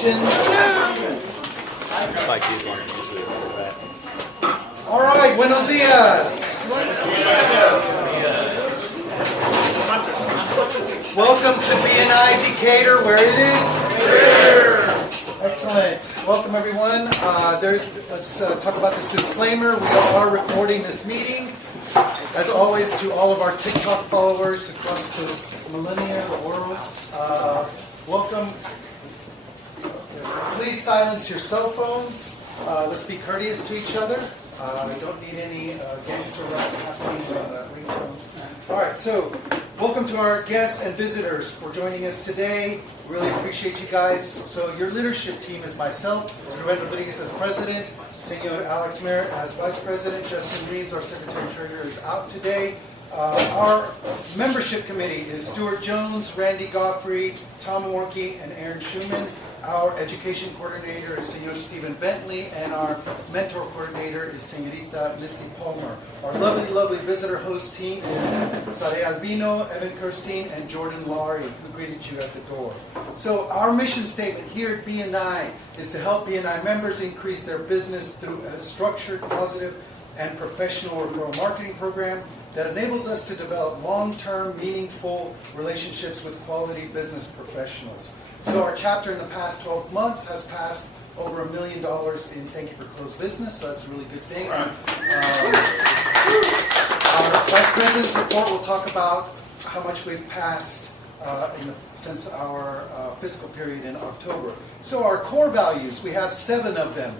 congratulations. All right, buenos dias. Welcome to BNI Decatur, where it is here. Excellent. Welcome, everyone. Let's talk about this disclaimer. We are recording this meeting. As always, to all of our TikTok followers across the millennia, the world, welcome. Please silence your cell phones. Let's be courteous to each other. We don't need any gangster rap happening on the ringtones. All right, so welcome to our guests and visitors for joining us today. Really appreciate you guys. So your leadership team is myself, Ruben Rodriguez as president, Senor Alex Merritt as vice president, Justin Reeves, our secretary treasurer, is out today. Our membership committee is Stuart Jones, Randy Godfrey, Tom Warkey, and Aaron Schumann. Our education coordinator is Senor Stephen Bentley, and our mentor coordinator is Senorita Misty Palmer. Our lovely, lovely visitor host team is Sade Albino, Evan Kirstein, and Jordan Laurie, who greeted you at the door. So our mission statement here at BNI is to help BNI members increase their business through a structured, positive, and professional referral marketing program that enables us to develop long-term, meaningful relationships with quality business professionals. So our chapter in the past 12 months has passed over $1 million in thank you for closed business, so that's a really good thing. Our Vice President's report will talk about how much we've passed since our fiscal period in October. So our core values, we have 7 of them.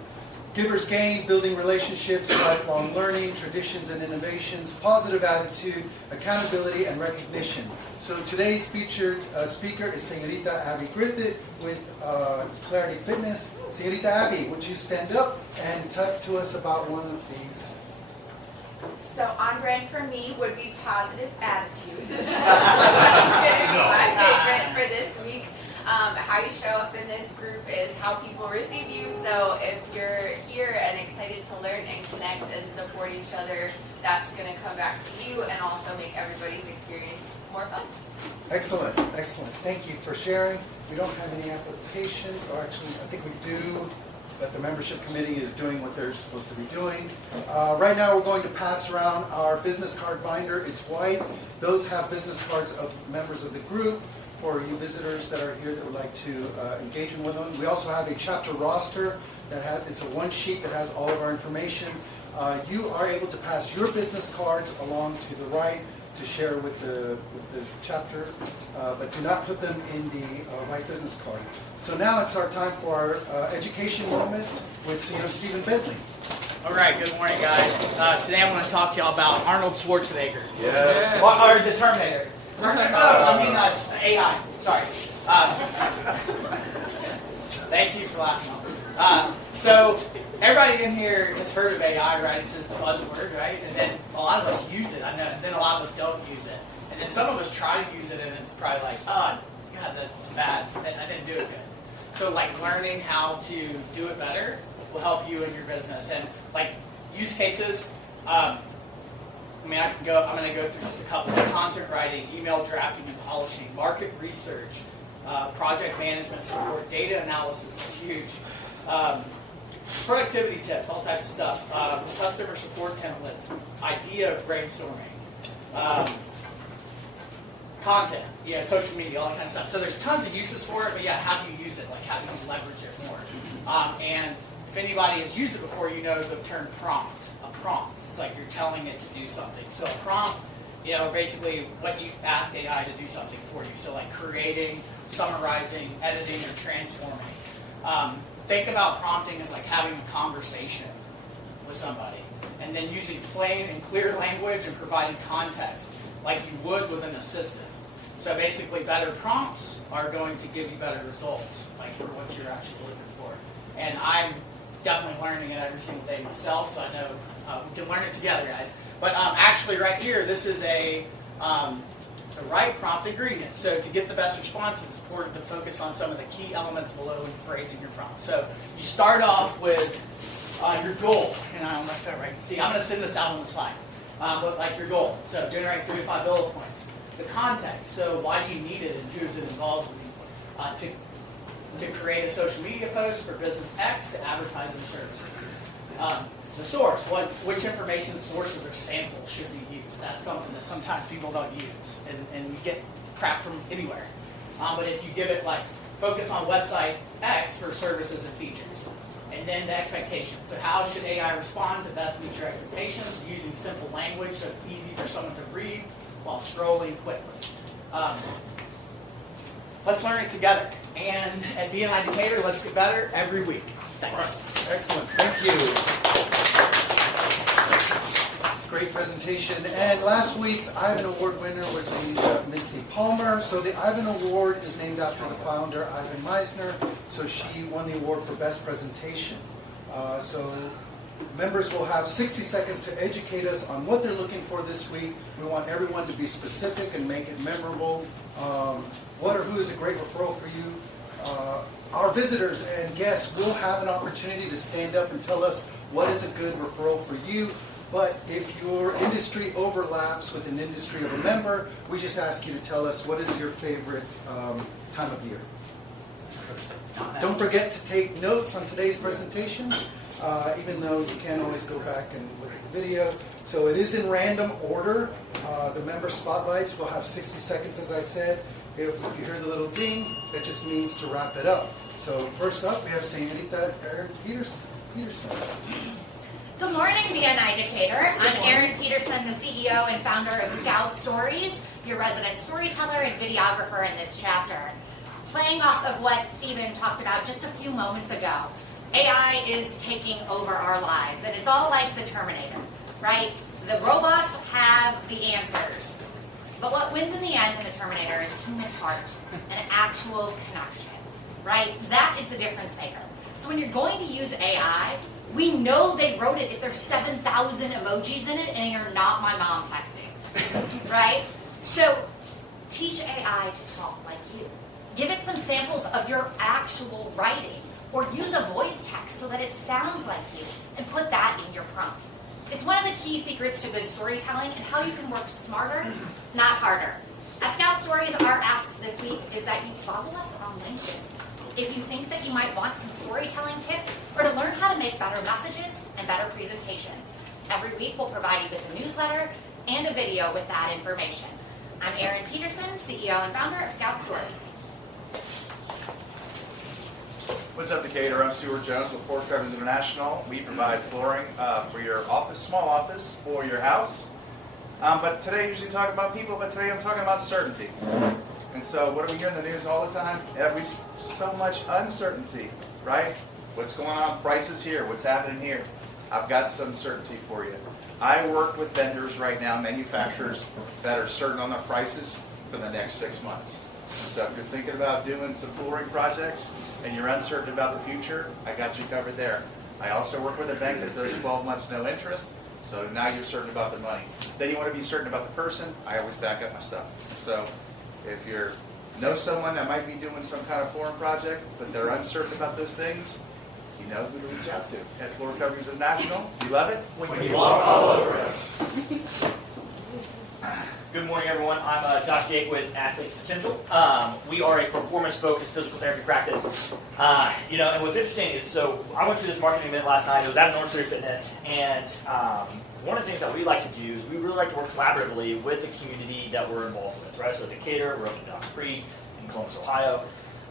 Givers gain, building relationships, lifelong learning, traditions and innovations, positive attitude, accountability, and recognition. So today's featured speaker is Senorita Abby Griffith with Clarity Fitness. Senorita Abby, would you stand up and talk to us about one of these? So on brand for me would be positive attitude. That's my favorite for this week. How you show up in this group is how people receive you. So if you're here and excited to learn and connect and support each other, that's going to come back to you and also make everybody's experience more fun. Excellent, excellent. Thank you for sharing. We don't have any applications, or actually I think we do, but the membership committee is doing what they're supposed to be doing. Right now we're going to pass around our business card binder. It's white. Those have business cards of members of the group. For you visitors that are here that would like to engage with them. We also have a chapter roster that it's a one sheet that has all of our information. You are able to pass your business cards along to the right to share with the chapter, but do not put them in the white business card. So now it's our time for our education moment with Senor Stephen Bentley. All right, good morning, guys. Today I want to talk to y'all about Arnold Schwarzenegger. Yes. Or the Terminator. AI. Sorry. Thank you for laughing. So everybody in here has heard of AI, right? It's this buzzword, right? And then a lot of us use it, I know. And then a lot of us don't use it. And then some of us try to use it, and it's probably like, oh, God, that's bad. I didn't do it good. So like learning how to do it better will help you in your business. And like use cases. I'm going to go through just a couple. Content writing, email drafting and polishing, market research, project management support, data analysis is huge. Productivity tips, all types of stuff. Customer support templates, idea brainstorming, content, social media, all that kind of stuff. So there's tons of uses for it, but how do you use it? Like how do you leverage it more? And if anybody has used it before, you know the term prompt. A prompt. It's like you're telling it to do something. So a prompt, basically what you ask AI to do something for you. So like creating, summarizing, editing, or transforming. Think about prompting as like having a conversation with somebody. And then using plain and clear language and providing context like you would with an assistant. So basically better prompts are going to give you better results, like for what you're actually looking for. And I'm definitely learning it every single day myself, so I know we can learn it together, guys. But actually right here, this is the right prompt ingredient. So to get the best response, it's important to focus on some of the key elements below in phrasing your prompt. So you start off with your goal. And I don't know if that right. See, I'm going to send this out on the slide. But like your goal. So generate 3 to 5 bullet points. The context. So why do you need it and who is it involved with you? To to create a social media post for business X to advertise their services. The source, which information sources or samples should we use? That's something that sometimes people don't use, and you get crap from anywhere. But if you give it like, focus on website X for services and features. And then the expectations. So how should AI respond to best meet your expectations using simple language so it's easy for someone to read while scrolling quickly. Let's learn it together. And at BNI Decatur, let's get better every week. Thanks. Excellent. Thank you. Great presentation. And last week's Ivan Award winner was the Misty Palmer. So the Ivan Award is named after the founder, Ivan Meisner. So she won the award for best presentation. So members will have 60 seconds to educate us on what they're looking for this week. We want everyone to be specific and make it memorable. What or who is a great referral for you? Our visitors and guests will have an opportunity to stand up and tell us what is a good referral for you. But if your industry overlaps with an industry of a member, we just ask you to tell us what is your favorite time of year. Don't forget to take notes on today's presentations, even though you can't always go back and look at the video. So it is in random order. The member spotlights will have 60 seconds, as I said. If you hear the little ding, that just means to wrap it up. So first up, we have Señorita Erin Peterson. Good morning, BNI Decatur. I'm Erin Peterson, the CEO and founder of Scout Stories, your resident storyteller and videographer in this chapter. Playing off of what Stephen talked about just a few moments ago, AI is taking over our lives, and it's all like the Terminator, right? The robots have the answers, but what wins in the end in the Terminator is human heart and an actual connection, right? That is the difference maker. So when you're going to use AI, we know they wrote it if there's 7,000 emojis in it and you're not my mom texting, right? So teach AI to talk like you. Give it some samples of your actual writing, or use a voice text so that it sounds like you, and put that in your prompt. It's one of the key secrets to good storytelling and how you can work smarter, not harder. At Scout Stories, our asks this week is that you follow us on LinkedIn. If you think that you might want some storytelling tips or to learn how to make better messages and better presentations, every week we'll provide you with a newsletter and a video with that information. I'm Erin Peterson, CEO and founder of Scout Stories. What's up, Decatur? I'm Stuart Jones with Floor Covers International. We provide flooring for your office, small office, or your house. But today, I usually talk about people, but today I'm talking about certainty. And so what do we hear in the news all the time? So much uncertainty, right? What's going on? Prices here. What's happening here? I've got some certainty for you. I work with vendors right now, manufacturers, that are certain on their prices for the next 6 months. And so if you're thinking about doing some flooring projects and you're uncertain about the future, I got you covered there. I also work with a bank that does 12 months no interest, so now you're certain about the money. Then you want to be certain about the person. I always back up my stuff. So if you know someone that might be doing some kind of flooring project, but they're uncertain about those things, you know who to reach out to. At Floor Coverings International, you love it when you walk all over us. Good morning, everyone. I'm Josh Jake with Athletes Potential. We are a performance-focused physical therapy practice. And what's interesting is, so I went through this marketing event last night. It was at North Surrey Fitness, and one of the things that we like to do is we really like to work collaboratively with the community that we're involved with, right? So Decatur, we're up in Dock Creek, in Columbus, Ohio.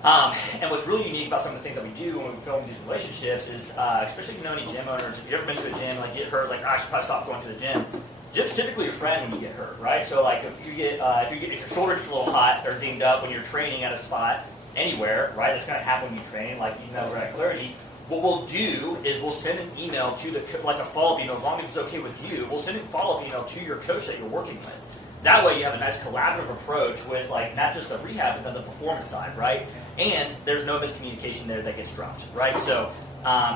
And what's really unique about some of the things that we do when we film these relationships is, especially if you know any gym owners, if you've ever been to a gym, like get hurt, like, I should probably stop going to the gym. Gym's typically your friend when you get hurt, right? So like if your shoulder gets a little hot or dinged up when you're training at a spot anywhere, right? That's gonna happen when you train, like right clarity. What we'll do is we'll send an email to like a follow-up email, as long as it's okay with you. We'll send a follow-up email to your coach that you're working with. That way you have a nice collaborative approach with like not just the rehab, but then the performance side, right? And there's no miscommunication there that gets dropped, right? So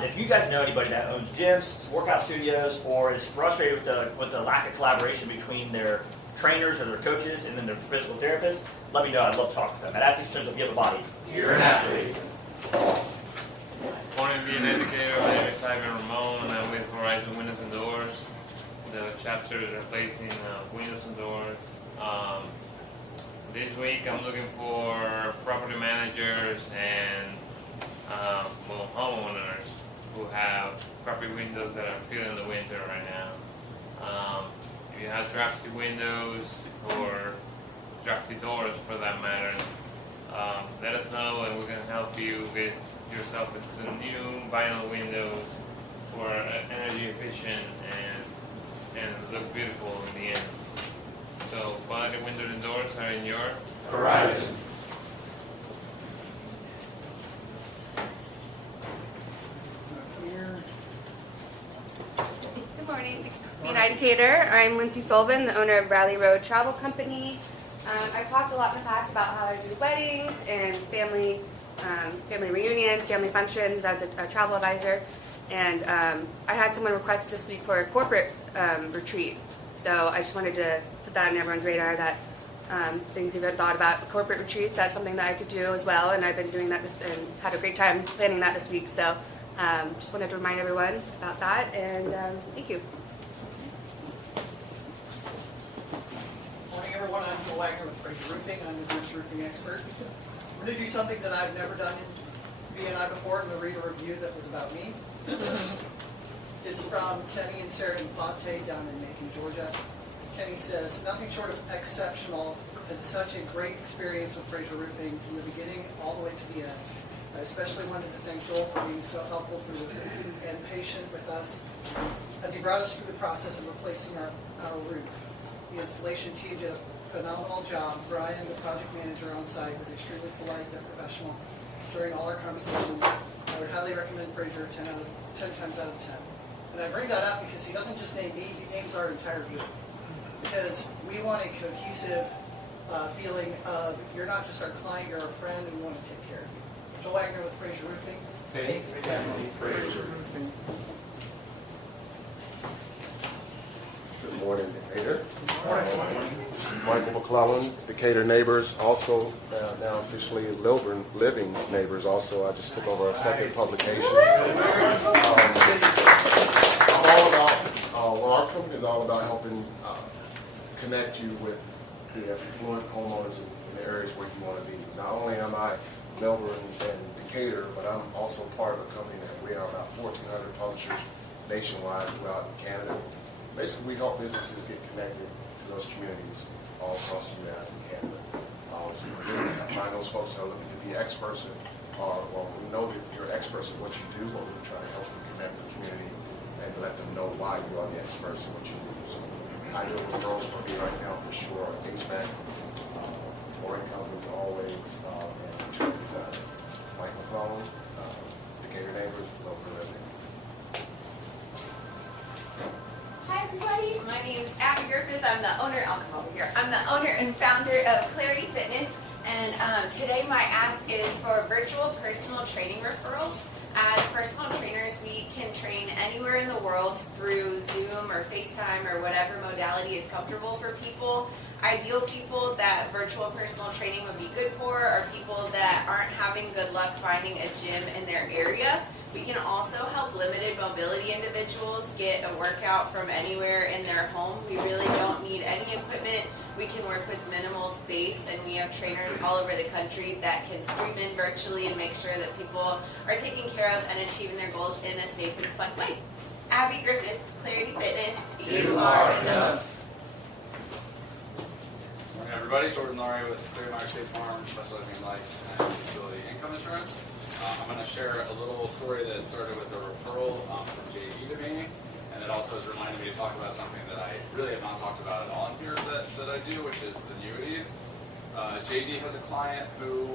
if you guys know anybody that owns gyms, workout studios, or is frustrated with the lack of collaboration between their trainers or their coaches and then their physical therapists, let me know. I'd love to talk with them. At Athletes Potential, if you have a body, you're an athlete. Morning, BNI Decatur. My name is Ivan Ramon. I'm with Horizon Windows and Doors. The chapter is replacing windows and doors. This week I'm looking for property managers and well, homeowners who have crappy windows that are feeling the winter right now. If you have drafty windows or drafty doors for that matter, let us know and we can help you get yourself into new vinyl windows for energy efficient and look beautiful in the end. So quality windows and doors are in your Horizon. Good morning, BNI Decatur. I'm Lindsay Sullivan, the owner of Rally Road Travel Company. I've talked a lot in the past about how I do weddings and family reunions, family functions as a travel advisor. And I had someone request this week for a corporate retreat. So I just wanted to put that on everyone's radar that things you've thought about corporate retreats, that's something that I could do as well. And I've been doing that and had a great time planning that this week. So just wanted to remind everyone about that. And thank you. Morning, everyone. I'm Joe Wagner with Fraser Roofing. I'm the group's roofing expert. We're going to do something that I've never done in BNI before. I'm going to read a review that was about me. It's from Kenny and Sarah Infante down in Macon, Georgia. Kenny says, nothing short of exceptional. Had such a great experience with Fraser Roofing from the beginning all the way to the end. I especially wanted to thank Joel for being so helpful and patient with us as he brought us through the process of replacing our roof. The installation team did a phenomenal job. Brian, the project manager on site, was extremely polite and professional during all our conversations. I would highly recommend Fraser 10 times out of 10. And I bring that up because he doesn't just name me, he names our entire group. Because we want a cohesive feeling of you're not just our client, you're our friend, and we want to take care of you. Joel Wagner with Fraser Roofing. Fraser Roofing. Good morning, Decatur. Michael McClellan, Decatur Neighbors, also now officially Lilburn Living Neighbors. Also, I just took over a second publication. Our company is all about helping connect you with the affluent homeowners in the areas where you want to be. Not only am I Lilburn and Decatur, but I'm also part of a company that we are about 1,400 publishers nationwide throughout Canada. Basically, we help businesses get connected to those communities all across the U.S. and Canada. So we really find those folks that are looking to be experts well, we know that you're experts in what you do, but we're trying to help them connect with the community and let them know why you are the experts in what you do. So ideal referrals for me right now for sure. HVAC, flooring companies always, and interior design. Mike McClellan, Decatur Neighbors, Local Living. Hi everybody, my name is Abby Griffith. I'm the owner, I'll come over here. I'm the owner and founder of Clarity Fitness, and today my ask is for virtual personal training referrals. As personal trainers, we can train anywhere in the world through Zoom or FaceTime or whatever modality is comfortable for people. Ideal people that virtual personal training would be good for are people that aren't having good luck finding a gym in their area. We can also help limited mobility individuals get a workout from anywhere in their home. We really don't need any equipment. We can work with minimal space, and we have trainers all over the country that can stream in virtually and make sure that people are taken care of and achieving their goals in a safe and fun way. Abby Griffith, Clarity Fitness, you are enough. Morning, everybody. Jordan Laurie with Clearmark State Farm, specializing in life and disability income insurance. I'm going to share a little story that started with a referral from JD to me, and it also has reminded me to talk about something that I really have not talked about at all in here that I do, which is annuities. JD has a client who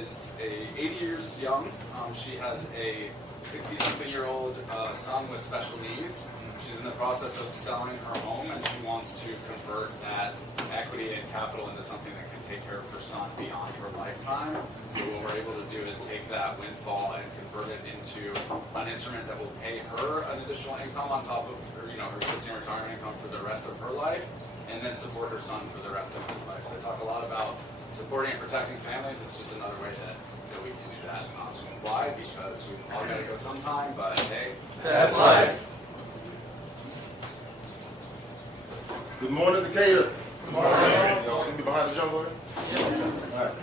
is 80 years young. She has a 60-something-year-old son with special needs. She's in the process of selling her home, and she wants to convert that equity and capital into something that can take care of her son beyond her lifetime. So what we're able to do is take that windfall and convert it into an instrument that will pay her an additional income on top of her existing retirement income for the rest of her life, and then support her son for the rest of his life. So I talk a lot about supporting and protecting families. It's just another way that we can do that. Why? Because we all got to go sometime, but hey, that's life. Good morning, Decatur. Good morning. Y'all see me behind the jungle here?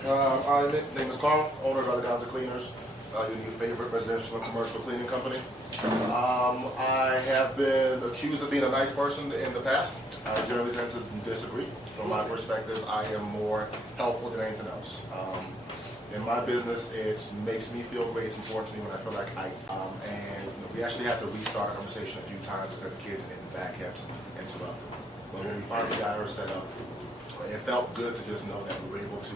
All right. My name is Carl, owner of Other Guys Cleaners. your new favorite residential and commercial cleaning company. I have been accused of being a nice person in the past. I generally tend to disagree. From my perspective, I am more helpful than anything else. In my business, it makes me feel great. It's important to me when I feel like and we actually had to restart a conversation a few times because the kids in the back kept interrupting. But when we finally got her set up, it felt good to just know that we were able to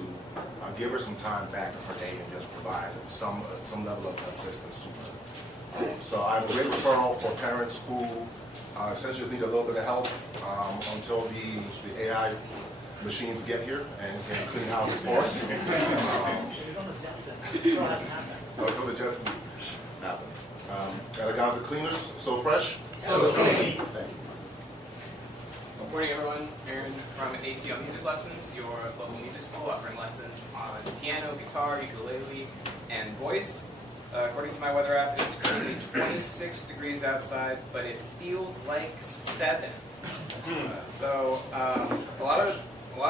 give her some time back in her day and just provide some level of assistance to her. So I'm a great referral for parents who essentially just need a little bit of help until the AI machines get here and can clean houses for us. Until the Jetsons happen. Eleganza Cleaners, so fresh. So clean. Thank you. Good morning, everyone. Aaron from ATL Music Lessons, your local music school, offering lessons on piano, guitar, ukulele, and voice. According to my weather app, it's currently 26 degrees outside, but it feels like 7. So a lot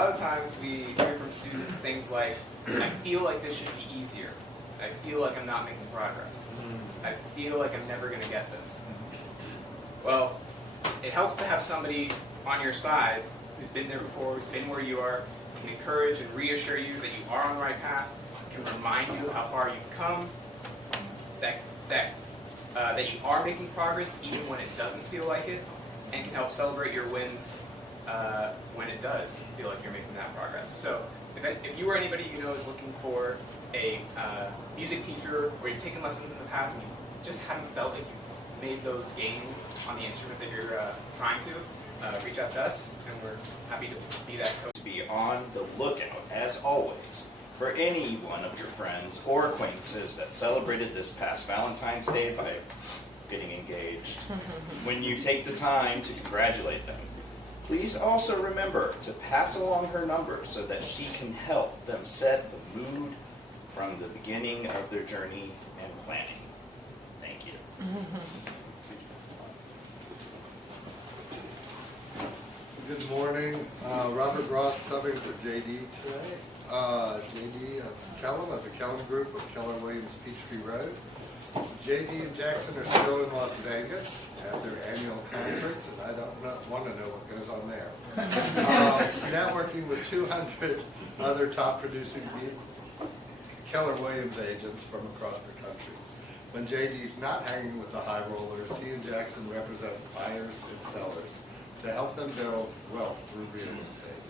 of times we hear from students things like, "I feel like this should be easier. I feel like I'm not making progress. I feel like I'm never going to get this." Well, it helps to have somebody on your side who's been there before, who's been where you are, can encourage and reassure you that you are on the right path, can remind you how far you've come, that you are making progress even when it doesn't feel like it, and can help celebrate your wins when it does feel like you're making that progress. So if you or anybody you know is looking for a music teacher, or you've taken lessons in the past and you just haven't felt like you've made those gains on the instrument that you're trying to, reach out to us, and we're happy to be that coach. Be on the lookout, as always, for any one of your friends or acquaintances that celebrated this past Valentine's Day by getting engaged. When you take the time to congratulate them, please also remember to pass along her number so that she can help them set the mood from the beginning of their journey and planning. Thank you. Good morning. Robert Ross subbing for JD today. JD of Kellum of the Kellum Group of Keller Williams Peachtree Road. JD and Jackson are still in Las Vegas at their annual conference, and I don't want to know what goes on there. Networking with 200 other top producing Keller Williams agents from across the country. When JD's not hanging with the high rollers, he and Jackson represent buyers and sellers to help them build wealth through real estate.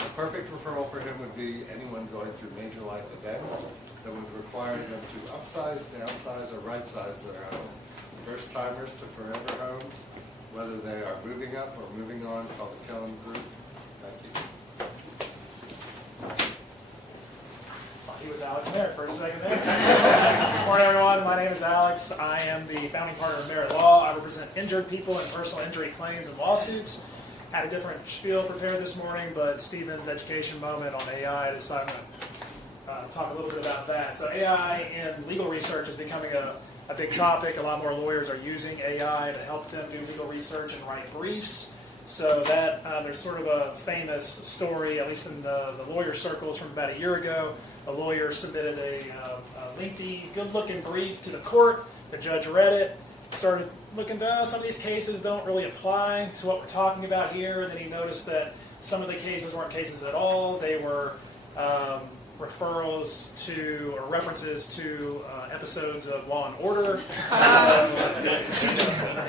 A perfect referral for him would be anyone going through major life events that would require them to upsize, downsize, or right-size their home. First-timers to forever homes, whether they are moving up or moving on, call the Kellum Group. Thank you. He was Alex Merritt for a second there. Good morning, everyone. My name is Alex. I am the founding partner of Merritt Law. I represent injured people in personal injury claims and lawsuits. Had a different spiel prepared this morning, but Stephen's education moment on AI, I decided to talk a little bit about that. So AI in legal research is becoming a big topic. A lot more lawyers are using AI to help them do legal research and write briefs. So that there's sort of a famous story, at least in the lawyer circles, from about a year ago. A lawyer submitted a lengthy, good-looking brief to the court. The judge read it, started looking down. Some of these cases don't really apply to what we're talking about here. And then he noticed that some of the cases weren't cases at all. They were referrals to or references to episodes of Law and Order.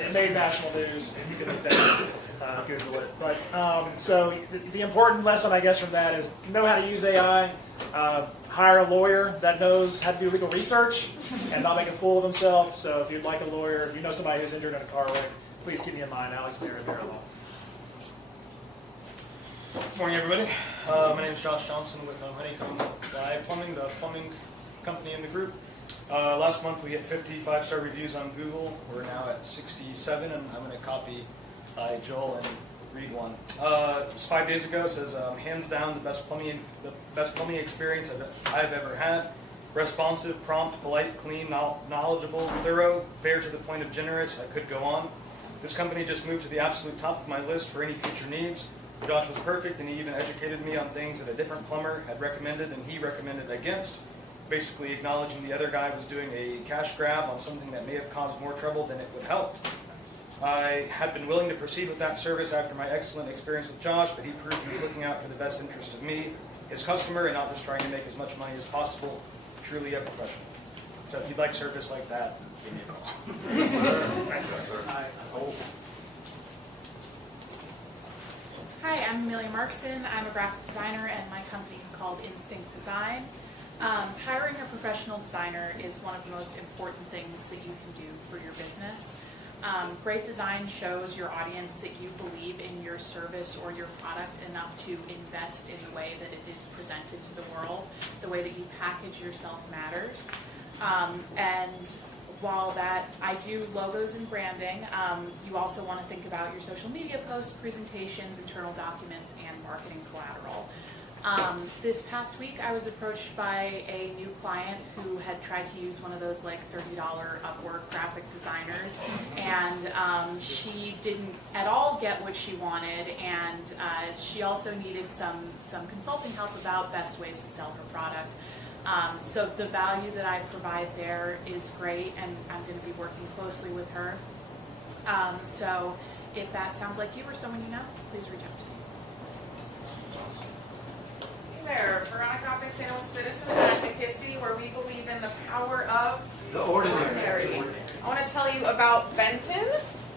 It made national news. You can look that up, Google it. But so the important lesson, I guess, from that is know how to use AI. Hire a lawyer that knows how to do legal research and not make a fool of himself. So if you'd like a lawyer, if you know somebody who's injured in a car wreck, please keep me in mind. Alex Merritt, Merritt Law. Good morning, everybody. My name is Josh Johnson with Honeycomb Live Plumbing, the plumbing company in the group. Last month we hit 55-star reviews on Google. We're now at 67, and I'm going to copy Joel and read one. It was 5 days ago. It says, hands down, the best plumbing experience I've ever had. Responsive, prompt, polite, clean, knowledgeable, thorough, fair to the point of generous. I could go on. This company just moved to the absolute top of my list for any future needs. Josh was perfect, and he even educated me on things that a different plumber had recommended and he recommended against. basically acknowledging the other guy was doing a cash grab on something that may have caused more trouble than it would help. I had been willing to proceed with that service after my excellent experience with Josh, but he proved he was looking out for the best interest of me, his customer, and not just trying to make as much money as possible. Truly a professional. So if you'd like service like that, give me a call. Hi, I'm Amelia Markson. I'm a graphic designer and my company is called Instinct Design. Hiring a professional designer is one of the most important things that you can do for your business. Great design shows your audience that you believe in your service or your product enough to invest in the way that it is presented to the world. The way that you package yourself matters. And while that I do logos and branding, you also want to think about your social media posts, presentations, internal documents, and marketing collateral. This past week I was approached by a new client who had tried to use one of those like $30 Upwork graphic designers, and she didn't at all get what she wanted, and she also needed some consulting help about best ways to sell her product. So the value that I provide there is great, and I'm going to be working closely with her. So if that sounds like you or someone you know, please reach out to me. Hey there, Veronica Opensino with Citizen Advocacy, where we believe in the power of The ordinary. I want to tell you about Benton,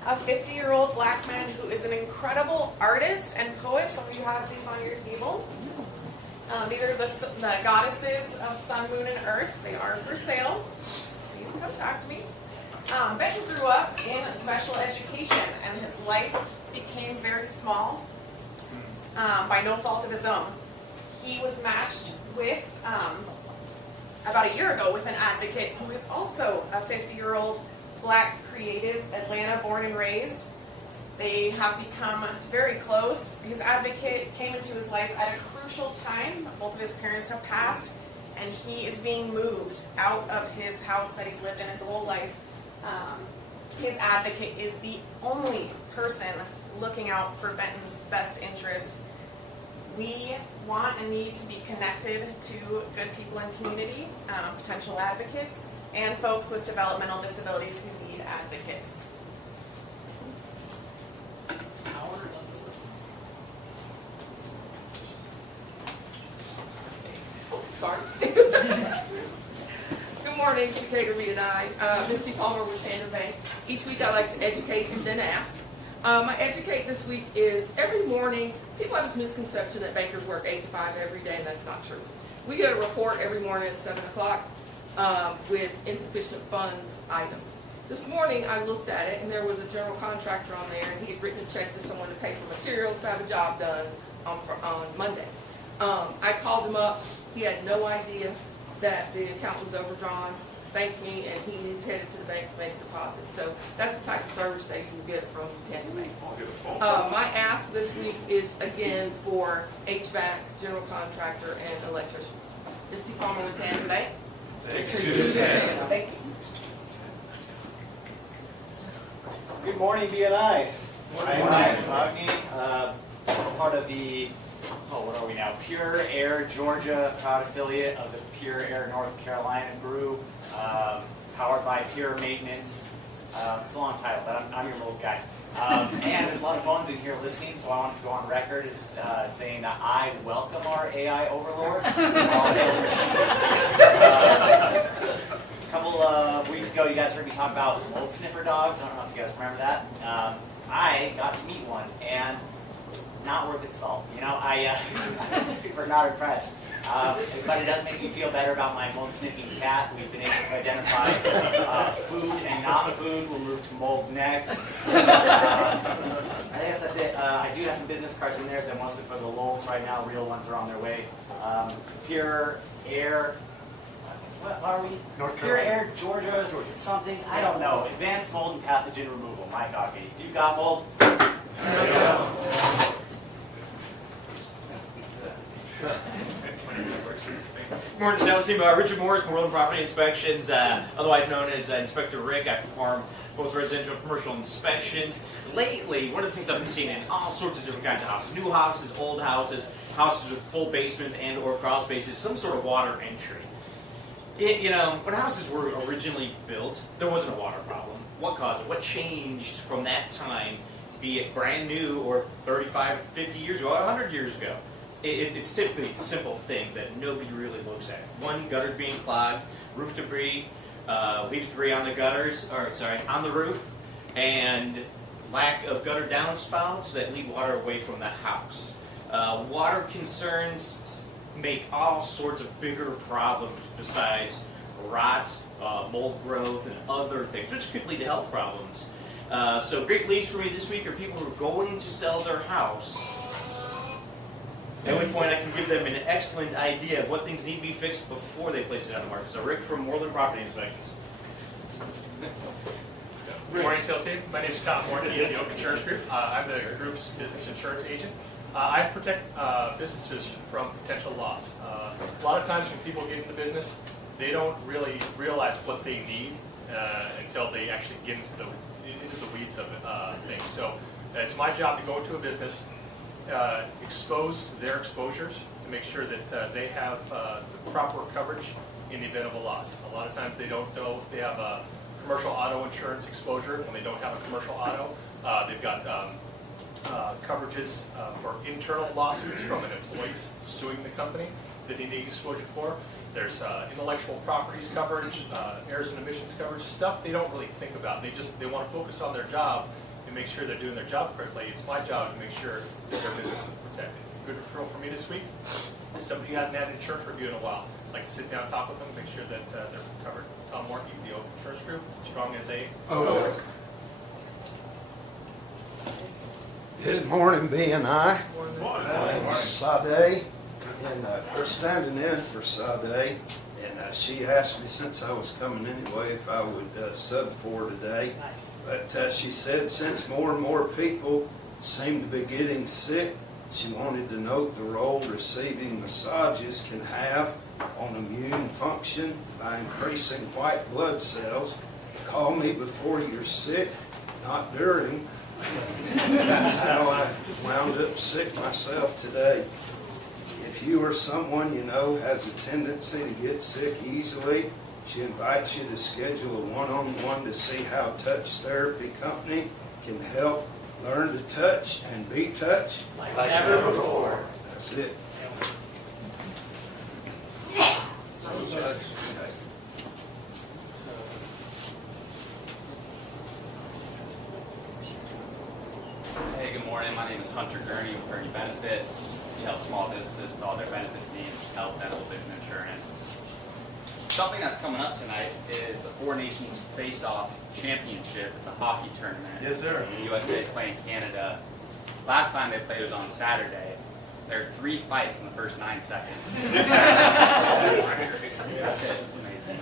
a 50-year-old black man who is an incredible artist and poet. Some of you have these on your table. These are the goddesses of sun, moon, and earth. They are for sale. Please come talk to me. Benton grew up in special education, and his life became very small by no fault of his own. He was matched with, about a year ago, with an advocate who is also a 50-year-old black creative, Atlanta born and raised. They have become very close. His advocate came into his life at a crucial time. Both of his parents have passed, and he is being moved out of his house that he's lived in his whole life. His advocate is the only person looking out for Benton's best interest. We want and need to be connected to good people in community, potential advocates, and folks with developmental disabilities who need advocates. Sorry. Good morning, Decatur BNI. Misty Palmer with Standard Bank. Each week I like to educate and then ask. My educate this week is every morning, people have this misconception that bankers work 8 to 5 every day, and that's not true. We get a report every morning at 7 o'clock with insufficient funds items. This morning I looked at it, and there was a general contractor on there, and he had written a check to someone to pay for materials to have a job done on Monday. I called him up. He had no idea that the account was overdrawn, thanked me, and he's headed to the bank to make a deposit. So that's the type of service that you can get from Tampa Bank. I'll get a phone. My ask this week is, again, for HVAC, general contractor, and electrician. Misty Palmer with Tampa Bank. Thank you. Good morning, BNI. I'm Ryan Cogney, part of the, what are we now? Pure Air Georgia, proud affiliate of the Pure Air North Carolina group, powered by Pure Maintenance. It's a long title, but I'm your little guy. And there's a lot of phones in here listening, so I want to go on record as saying that I welcome our AI overlords. A couple of weeks ago, you guys heard me talk about mold sniffer dogs. I don't know if you guys remember that. I got to meet one, and not worth its salt. You know, I'm super not impressed. But it does make me feel better about my mold sniffing cat. We've been able to identify food and not food. We'll move to mold next. I guess that's it. I do have some business cards in there. They're mostly for the lulz right now. Real ones are on their way. Pure Air. What are we? North Pure Carolina. Air, Georgia, something. I don't know. Advanced mold and pathogen removal. My coffee. If you've got mold. No. Good morning, sales team. Richard Morris, Moreland Property Inspections, otherwise known as Inspector Rick. I perform both residential and commercial inspections. Lately, one of the things I've been seeing in all sorts of different kinds of houses, new houses, old houses, houses with full basements and or crawl spaces, some sort of water entry. When houses were originally built, there wasn't a water problem. What caused it? What changed from that time, be it brand new or 35, 50 years ago, 100 years ago? It's typically simple things that nobody really looks at. One, gutters being clogged, roof debris, leaves debris on the gutters, on the roof, and lack of gutter downspouts that lead water away from the house. Water concerns make all sorts of bigger problems besides rot, mold growth, and other things, which could lead to health problems. So great leads for me this week are people who are going to sell their house, at which point I can give them an excellent idea of what things need to be fixed before they place it on the market. So Rick from Moreland Property Inspections. Good morning, sales team. My name is Tom Morty of the Oak Insurance Group. I'm the group's business insurance agent. I protect businesses from potential loss. A lot of times when people get into business, they don't really realize what they need until they actually get into the weeds of things. So it's my job to go into a business, expose their exposures to make sure that they have the proper coverage in the event of a loss. A lot of times they don't know if they have a commercial auto insurance exposure when they don't have a commercial auto. They've got coverages for internal lawsuits from an employee suing the company that they need exposure for. There's intellectual properties coverage, errors and omissions coverage, stuff they don't really think about. They want to focus on their job and make sure they're doing their job correctly. It's my job to make sure that their business is protected. Good referral for me this week is somebody who hasn't had an insurance review in a while. I'd like to sit down and talk with them, make sure that they're covered. Tom Morkey, the Oak Insurance Group, strong as a oak. Good morning, BNI. My name is Sade, and we're standing in for Sade. And she asked me since I was coming anyway if I would sub for today. But she said since more and more people seem to be getting sick, she wanted to note the role receiving massages can have on immune function by increasing white blood cells. Call me before you're sick, not during. That's how I wound up sick myself today. If you or someone you know has a tendency to get sick easily, she invites you to schedule a one-on-one to see how Touch Therapy Company can help learn to touch and be touched like never before. That's it. Hey, good morning. My name is Hunter Gurney with Gurney Benefits. We help small businesses with all their benefits needs, health, dental, vision insurance. Something that's coming up tonight is the Four Nations Face-Off Championship. It's a hockey tournament. Yes, sir. The USA is playing Canada. Last time they played was on Saturday. There were 3 fights in the first 9 seconds. That's it. It's amazing.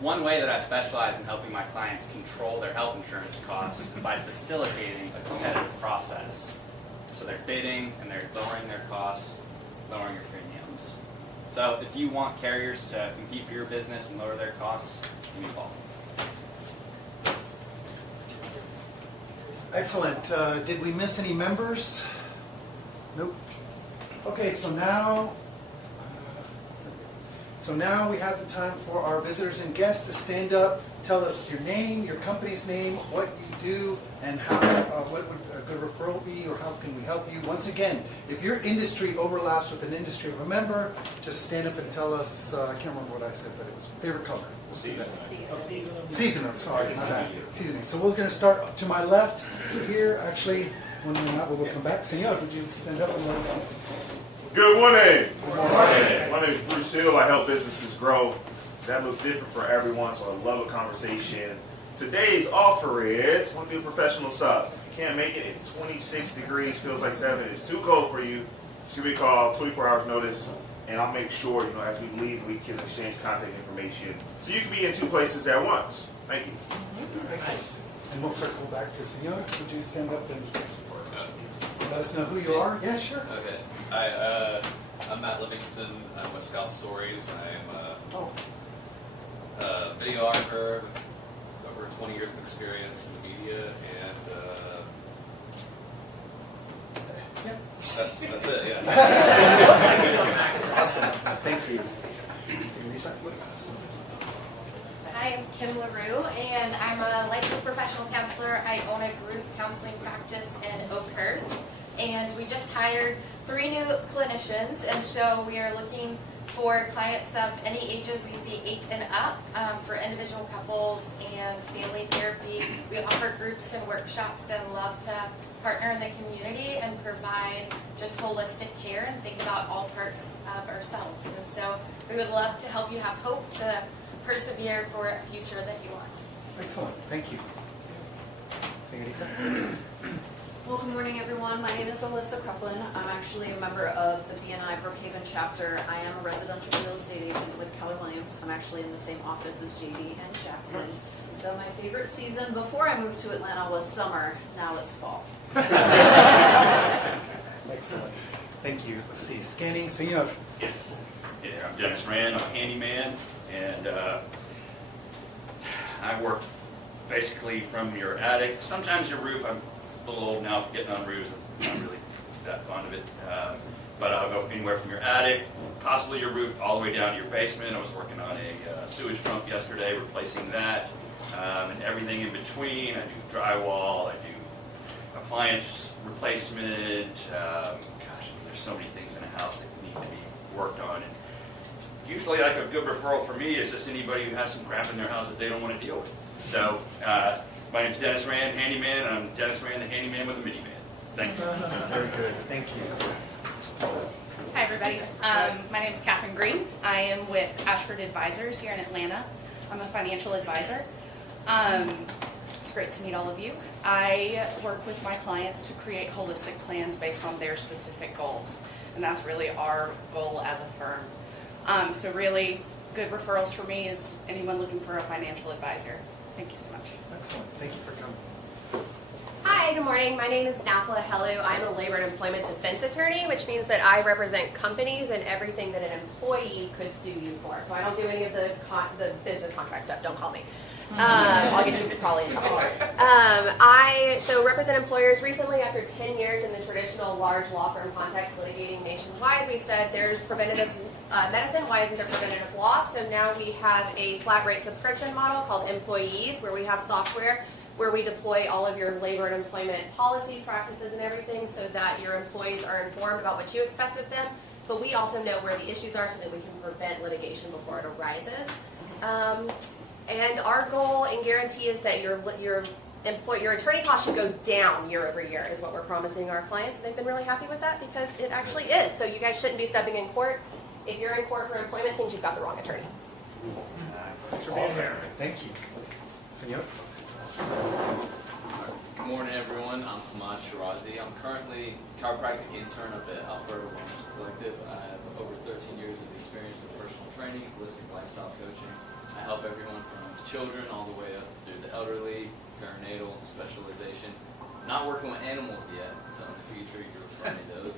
One way that I specialize in helping my clients control their health insurance costs is by facilitating a competitive process. So they're bidding and they're lowering their costs, lowering your premiums. So if you want carriers to compete for your business and lower their costs, give me a call. Thanks. Excellent. Did we miss any members? Nope. Okay, so now we have the time for our visitors and guests to stand up, tell us your name, your company's name, what you do, and how what would a good referral be, or how can we help you. Once again, if your industry overlaps with an industry of a member, just stand up and tell us, I can't remember what I said, but it was favorite color. Seasoning, sorry, my bad. Seasoning. So we're going to start to my left here, actually, when we're not, we'll come back. Senor, would you stand up and let us know? Good morning. Good morning. My name is Bruce Hill. I help businesses grow. That looks different for everyone, so I love a conversation. Today's offer is, I want to be a professional sub. If you can't make it at 26 degrees, feels like 7, it's too cold for you, should be called 24 hours notice, and I'll make sure, as we leave, we can exchange contact information. So you can be in 2 places at once. Thank you. Excellent. And we'll circle back to Senor. Would you stand up and let us know who you are? Yeah, sure. Okay. Hi, I'm Matt Livingston. I'm with Scout Stories. I'm a videographer with over 20 years of experience in the media, and that's it, yeah. Awesome. Thank you. Hi, I'm Kim LaRue, and I'm a licensed professional counselor. I own a group counseling practice in Oakhurst, and we just hired 3 new clinicians, and so we are looking for clients of any ages. We see 8 and up for individual couples and family therapy. We offer groups and workshops and love to partner in the community and provide just holistic care and think about all parts of ourselves. And so we would love to help you have hope to persevere for a future that you want. Excellent, thank you. Señorita. Well, good morning, everyone. My name is Alyssa Kreplin. I'm actually a member of the BNI Brookhaven chapter. I am a residential real estate agent with Keller Williams. I'm actually in the same office as JD and Jackson. So my favorite season before I moved to Atlanta was summer. Now it's fall. Excellent, thank you. Let's see, scanning, Señor. Yes. Yeah, I'm Dennis Rand. I'm a handyman, and I work basically from your attic, sometimes your roof. I'm a little old now for getting on roofs. I'm not really that fond of it. But I'll go anywhere from your attic, possibly your roof, all the way down to your basement. I was working on a sewage pump yesterday, replacing that, and everything in between. I do drywall, I do appliance replacement. Gosh, there's so many things in a house that need to be worked on. And usually, like a good referral for me is just anybody who has some crap in their house that they don't want to deal with. So, my name's Dennis Rand, handyman, and I'm Dennis Rand, the handyman with a minivan. Thank you. Very good, thank you. Hi, everybody. My name is Catherine Green. I am with Ashford Advisors here in Atlanta. I'm a financial advisor. It's great to meet all of you. I work with my clients to create holistic plans based on their specific goals, and that's really our goal as a firm. So really, good referrals for me is anyone looking for a financial advisor. Thank you so much. Excellent, thank you for coming. Hi, good morning. My name is Nafla Hellu. I'm a labor and employment defense attorney, which means that I represent companies and everything that an employee could sue you for. So I don't do any of the business contract stuff. Don't call me. I'll get you probably in trouble. I represent employers. Recently, after 10 years in the traditional large law firm context litigating nationwide, we said there's preventative medicine. Why isn't there preventative law? So now we have a flat rate subscription model called Employees, where we have software where we deploy all of your labor and employment policies, practices, and everything so that your employees are informed about what you expect of them. But we also know where the issues are so that we can prevent litigation before it arises. And our goal and guarantee is that your attorney costs should go down year over year is what we're promising our clients. And they've been really happy with that because it actually is. So you guys shouldn't be stepping in court. If you're in court for employment things, you've got the wrong attorney. Thanks for being here. Thank you. Señor. Good morning, everyone. I'm Hamad Shirazi. I'm currently chiropractic intern at the Alpharetta Wellness Collective. I have over 13 years of experience in personal training, holistic lifestyle coaching. I help everyone from children all the way up through the elderly, perinatal, specialization. Not working with animals yet, so in the future you'll find me those.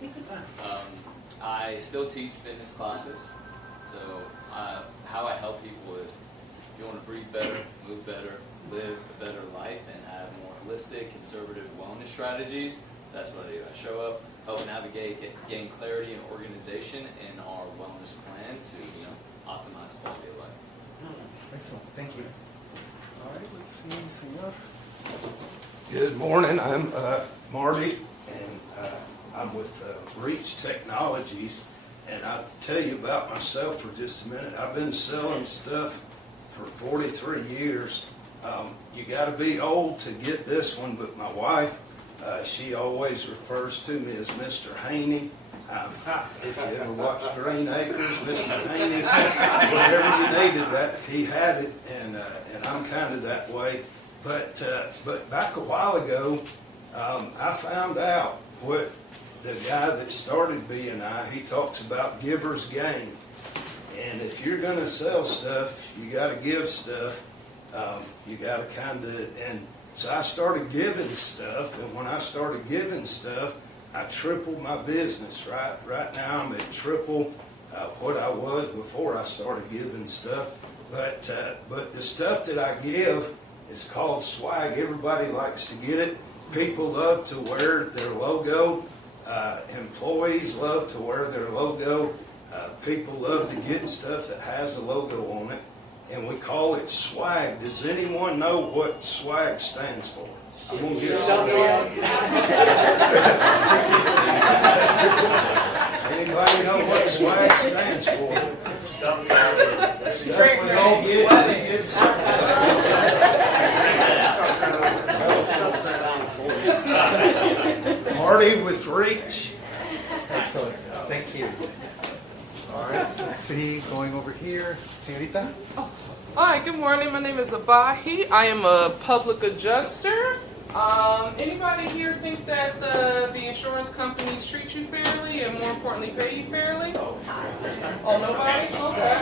I still teach fitness classes. So how I help people is if you want to breathe better, move better, live a better life, and have more holistic, conservative wellness strategies, that's what I do. I show up, help navigate, gain clarity and organization in our wellness plan to optimize quality of life. Excellent, thank you. All right, let's see, Señor. Good morning, I'm Marty, and I'm with Reach Technologies, and I'll tell you about myself for just a minute. I've been selling stuff for 43 years. You got to be old to get this one, but my wife, she always refers to me as Mr. Haney. If you ever watched Green Acres, Mr. Haney, whatever you needed, that he had it, and I'm kind of that way. But back a while ago, I found out what the guy that started BNI, he talks about giver's gain. And if you're going to sell stuff, you got to give stuff. You got to kind of, and so I started giving stuff, and when I started giving stuff, I tripled my business. Right now, I'm at triple what I was before I started giving stuff. But the stuff that I give is called swag. Everybody likes to get it. People love to wear their logo. Employees love to wear their logo. People love to get stuff that has a logo on it, and we call it swag. Does anyone know what swag stands for? I'm gonna get Anybody know what swag stands for? Marty with reach. Excellent. Thank you. All right, let's see, going over here. Señorita? Hi, good morning. My name is Abahi. I am a public adjuster. Anybody here think that the insurance companies treat you fairly and more importantly pay you fairly? Oh, nobody? Okay.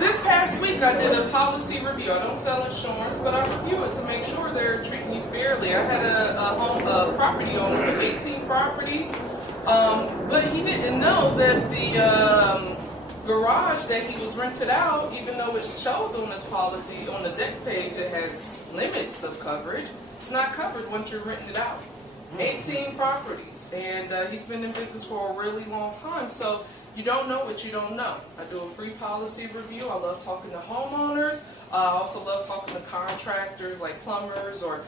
This past week I did a policy review. I don't sell insurance, but I review it to make sure they're treating you fairly. I had a property owner with 18 properties, but he didn't know that the garage that he was rented out, even though it showed on his policy on the deck page it has limits of coverage, it's not covered once you're renting it out. 18 properties, and he's been in business for a really long time, so you don't know what you don't know. I do a free policy review. I love talking to homeowners. I also love talking to contractors like plumbers or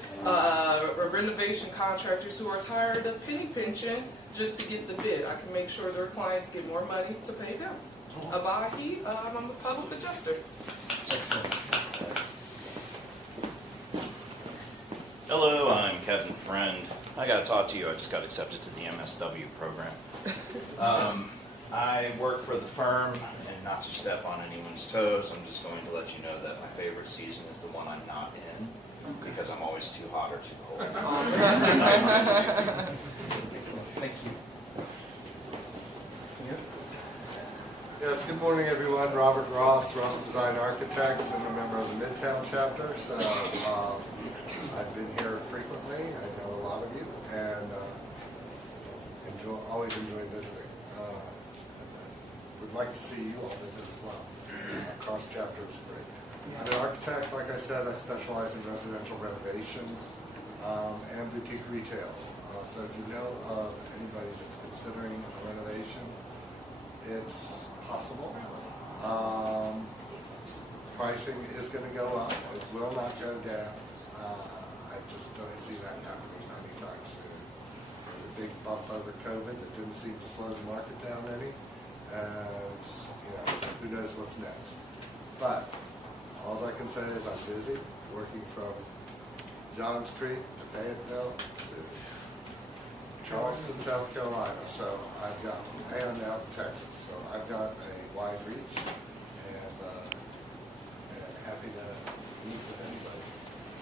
renovation contractors who are tired of penny pinching just to get the bid. I can make sure their clients get more money to pay them. Abahi, I'm a public adjuster. Excellent. Hello, I'm Kevin Friend. I got to talk to you. I just got accepted to the MSW program. I work for the firm, and not to step on anyone's toes, I'm just going to let you know that my favorite season is the one I'm not in, because I'm always too hot or too cold. Excellent. Thank you. Yes, good morning, everyone. Robert Ross, Ross Design Architects, and a member of the Midtown chapter. So I've been here frequently. I know a lot of you, and always enjoy visiting. Would like to see you all visit as well. Cross chapter is great. I'm an architect. Like I said, I specialize in residential renovations and boutique retail. So if you know of anybody that's considering a renovation, it's possible. Pricing is going to go up. It will not go down. I just don't see that happening anytime soon. There's a big bump over COVID that didn't seem to slow the market down any. And who knows what's next. But all I can say is I'm busy working from John Street to Fayetteville to Charleston, South Carolina. So I've got, and out in Texas. So I've got a wide reach, and happy to meet with anybody,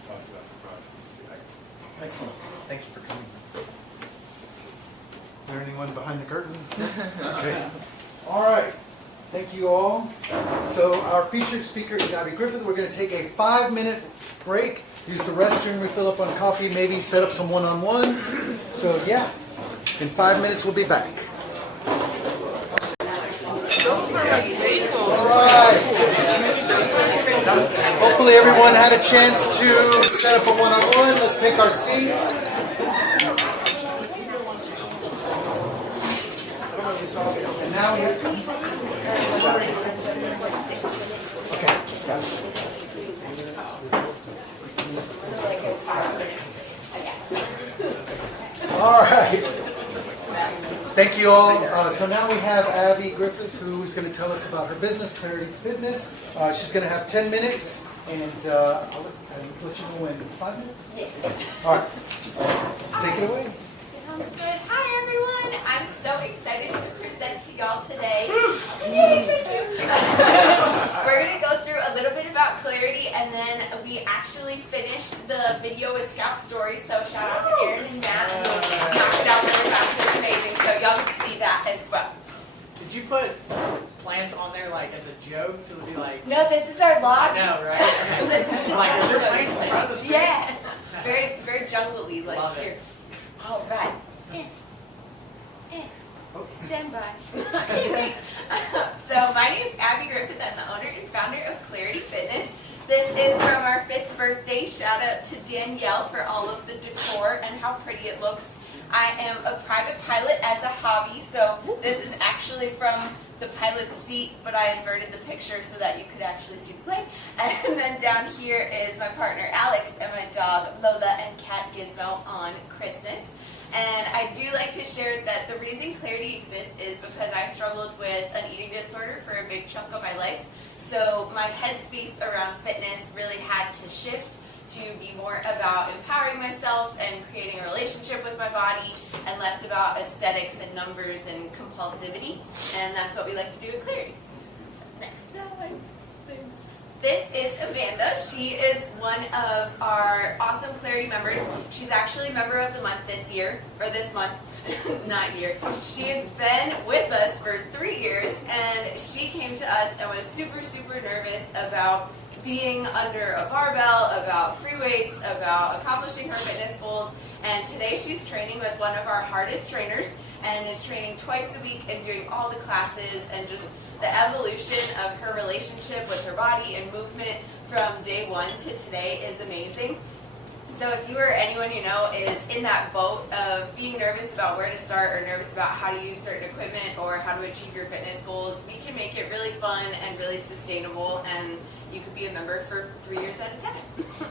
talk about the project. Thanks. Excellent. Thank you for coming. Is there anyone behind the curtain? Okay. All right. Thank you all. So our featured speaker is Abby Griffith. We're going to take a 5-minute break, use the restroom, refill up on coffee, maybe set up some one-on-ones. So yeah, in 5 minutes we'll be back. Those are like bagels. All right. Hopefully everyone had a chance to set up a one-on-one. Let's take our seats. And now here comes. Okay. All right. Thank you all. So now we have Abby Griffith, who's going to tell us about her business, Clarity Fitness. She's going to have 10 minutes, and I'll let you know when. 5 minutes? Yeah. All right. Take it away. Sounds good. Hi, everyone. I'm so excited to present to y'all today. Yay, thank you. We're going to go through a little bit about Clarity, and then we actually finished the video with Scout Stories, so shout out to Aaron and Matt. Knocked it out really fast. It was amazing, so y'all can see that as well. Did you put plants on there like as a joke to be like? No, this is our lodge. I know, right? Okay. This is just like, our is there lodge. plants in front of the screen? Yeah. Very, very jungle-y, like Love here. it. All right. Stand by. So my name is Abby Griffith. I'm the owner and founder of Clarity Fitness. This is from our 5th birthday. Shout out to Danielle for all of the decor and how pretty it looks. I am a private pilot as a hobby, so this is actually from the pilot's seat, but I inverted the picture so that you could actually see the plane. And then down here is my partner Alex and my dog Lola and cat Gizmo on Christmas. And I do like to share that the reason Clarity exists is because I struggled with an eating disorder for a big chunk of my life. So my headspace around fitness really had to shift to be more about empowering myself and creating a relationship with my body and less about aesthetics and numbers and compulsivity. And that's what we like to do at Clarity. So next slide. This is Amanda. She is one of our awesome Clarity members. She's actually member of the month this year, or this month, not year. She has been with us for 3 years, and she came to us and was super, super nervous about being under a barbell, about free weights, about accomplishing her fitness goals. And today she's training with one of our hardest trainers and is training twice a week and doing all the classes, and just the evolution of her relationship with her body and movement from day one to today is amazing. So if you or anyone you know is in that boat of being nervous about where to start or nervous about how to use certain equipment or how to achieve your fitness goals, we can make it really fun and really sustainable, and you could be a member for 3 years at a time.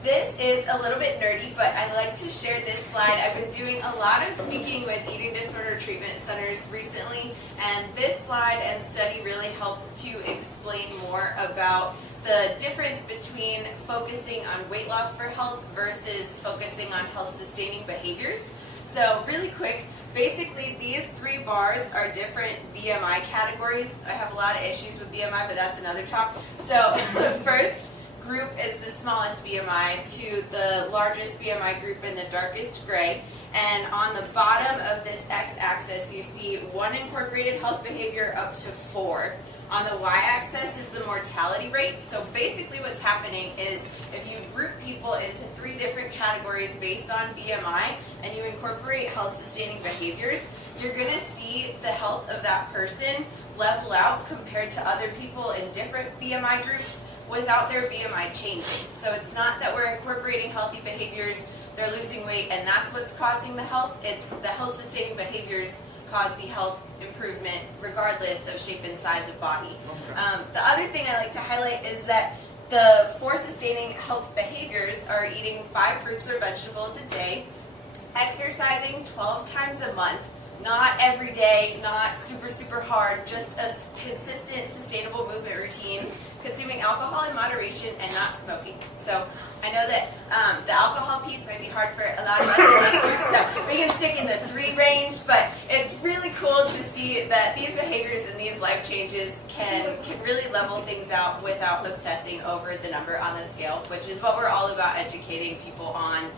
This is a little bit nerdy, but I like to share this slide. I've been doing a lot of speaking with eating disorder treatment centers recently, and this slide and study really helps to explain more about the difference between focusing on weight loss for health versus focusing on health-sustaining behaviors. So really quick, basically these 3 bars are different BMI categories. I have a lot of issues with BMI, but that's another talk. So the first group is the smallest BMI to the largest BMI group in the darkest gray. And on the bottom of this x-axis, you see 1 incorporated health behavior up to 4. On the y-axis is the mortality rate. So basically what's happening is if you group people into 3 different categories based on BMI and you incorporate health-sustaining behaviors, you're going to see the health of that person level out compared to other people in different BMI groups without their BMI changing. So it's not that we're incorporating healthy behaviors, they're losing weight, and that's what's causing the health. It's the health-sustaining behaviors cause the health improvement regardless of shape and size of body. The other thing I like to highlight is that the 4 sustaining health behaviors are eating 5 fruits or vegetables a day, exercising 12 times a month, not every day, not super, super hard, just a consistent, sustainable movement routine, consuming alcohol in moderation, and not smoking. So I know that the alcohol piece might be hard for a lot of us in this group, so we can stick in the 3 range, but it's really cool to see that these behaviors and these life changes can really level things out without obsessing over the number on the scale, which is what we're all about educating people on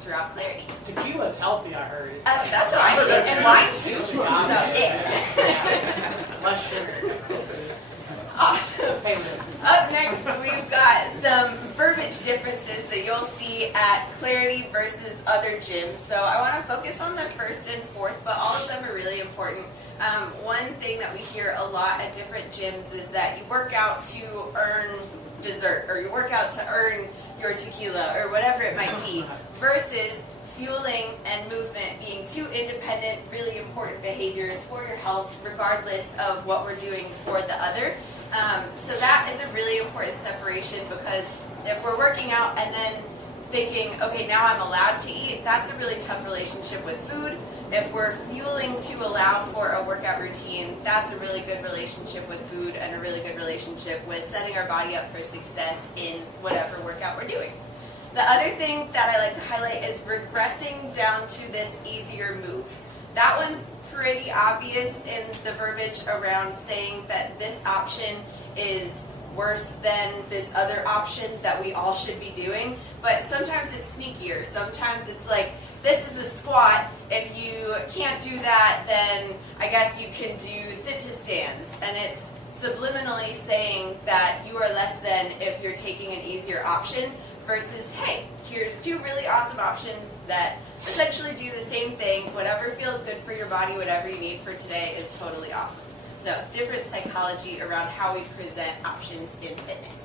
throughout Clarity. Tequila's healthy, I heard. That's what I heard, and wine too. So, Less sugar. Awesome. Up next, we've got some verbiage differences that you'll see at Clarity versus other gyms. So I want to focus on the first and fourth, but all of them are really important. One thing that we hear a lot at different gyms is that you work out to earn dessert, or you work out to earn your tequila, or whatever it might be, versus fueling and movement being 2 independent, really important behaviors for your health, regardless of what we're doing for the other. So that is a really important separation, because if we're working out and then thinking, okay, now I'm allowed to eat, that's a really tough relationship with food. If we're fueling to allow for a workout routine, that's a really good relationship with food and a really good relationship with setting our body up for success in whatever workout we're doing. The other thing that I like to highlight is regressing down to this easier move. That one's pretty obvious in the verbiage around saying that this option is worse than this other option that we all should be doing, but sometimes it's sneakier. Sometimes it's like, this is a squat. If you can't do that, then I guess you can do sit to stands, and it's subliminally saying that you are less than if you're taking an easier option, versus, hey, here's 2 really awesome options that essentially do the same thing. Whatever feels good for your body, whatever you need for today is totally awesome. So different psychology around how we present options in fitness.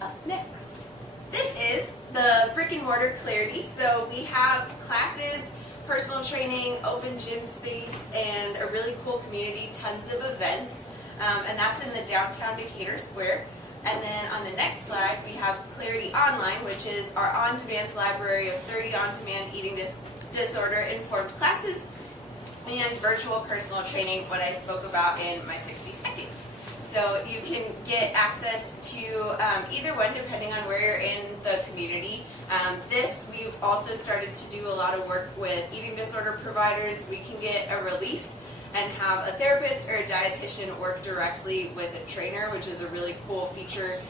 Up next. This is the brick and mortar Clarity. So we have classes, personal training, open gym space, and a really cool community, tons of events. And that's in the downtown Decatur Square. And then on the next slide, we have Clarity Online, which is our on-demand library of 30 on-demand eating disorder-informed classes and virtual personal training, what I spoke about in my 60 seconds. So you can get access to either one depending on where you're in the community. We've also started to do a lot of work with eating disorder providers. We can get a release and have a therapist or a dietitian work directly with a trainer, which is a really cool feature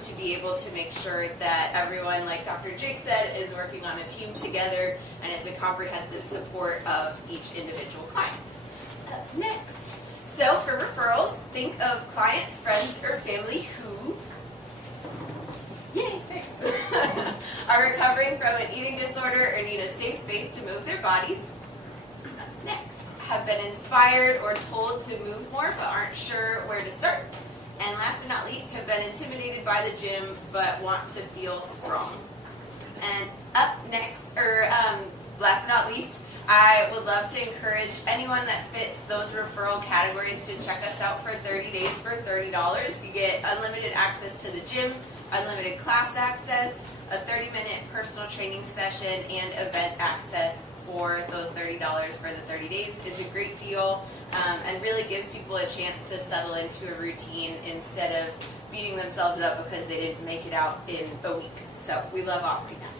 to be able to make sure that everyone, like Dr. Jake said, is working on a team together and it's a comprehensive support of each individual client. Next. So for referrals, think of clients, friends, or family who are recovering from an eating disorder or need a safe space to move their bodies. Next, have been inspired or told to move more but aren't sure where to start. And last but not least, have been intimidated by the gym but want to feel strong. And up next, last but not least, I would love to encourage anyone that fits those referral categories to check us out for 30 days for $30. You get unlimited access to the gym, unlimited class access, a 30-minute personal training session, and event access for those $30 for the 30 days. It's a great deal and really gives people a chance to settle into a routine instead of beating themselves up because they didn't make it out in a week. So we love offering that.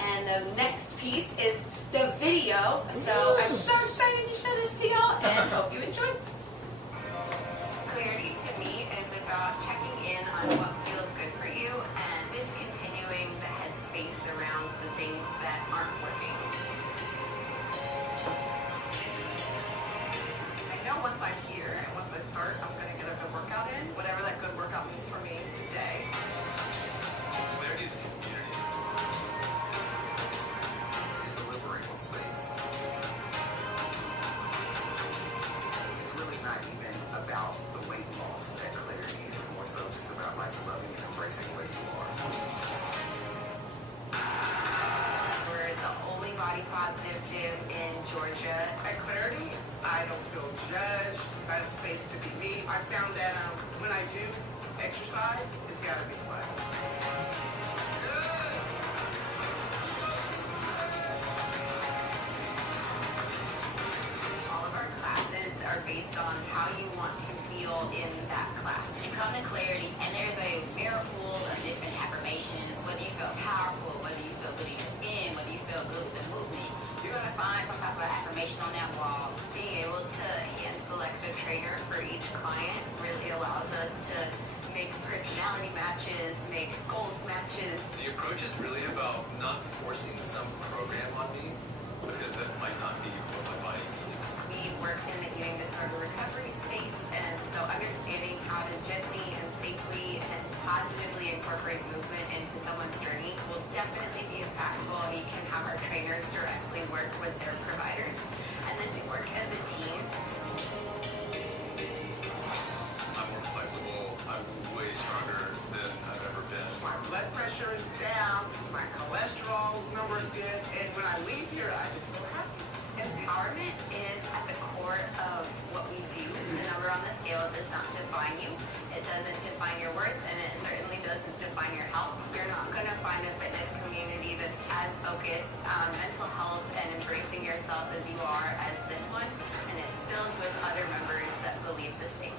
And the next piece is the video. So I'm so excited to show this to y'all and hope you enjoy. Clarity to me is about checking in on what feels good for you and discontinuing the headspace around the things that aren't working. I know once I'm here and once I start, I'm going to get a good workout in, whatever that good workout means for me today. Clarity is a community. It's a liberating space. It's really not even about the weight loss at Clarity. It's more so just about like loving and embracing where you are. We're the only body positive gym in Georgia. At Clarity, I don't feel judged. I have space to be me. I found that when I do exercise, it's got to be fun. All of our classes are based on how you want to feel in that class. You come to Clarity, and there's a mirror full of different affirmations, whether you feel powerful, whether you feel good in your skin, whether you feel good with the movement. You're going to find some type of affirmation on that wall. Being able to hand select a trainer for each client really allows us to make personality matches, make goals matches. The approach is really about not forcing some program on me because that might not be what my body needs. We work in the eating disorder recovery space, and so understanding how to gently and safely and positively incorporate movement into someone's journey will definitely be impactful. We can have our trainers directly work with their providers, and then we work as a team. I'm more flexible. I'm way stronger than I've ever been. My blood pressure is down, my cholesterol number is good, and when I leave here, I just feel happy. Empowerment is at the core of what we do. The number on the scale does not define you. It doesn't define your worth, and it certainly doesn't define your health. You're not going to find a fitness community that's as focused on mental health and embracing yourself as you are as this one, and it's filled with other members that believe the same.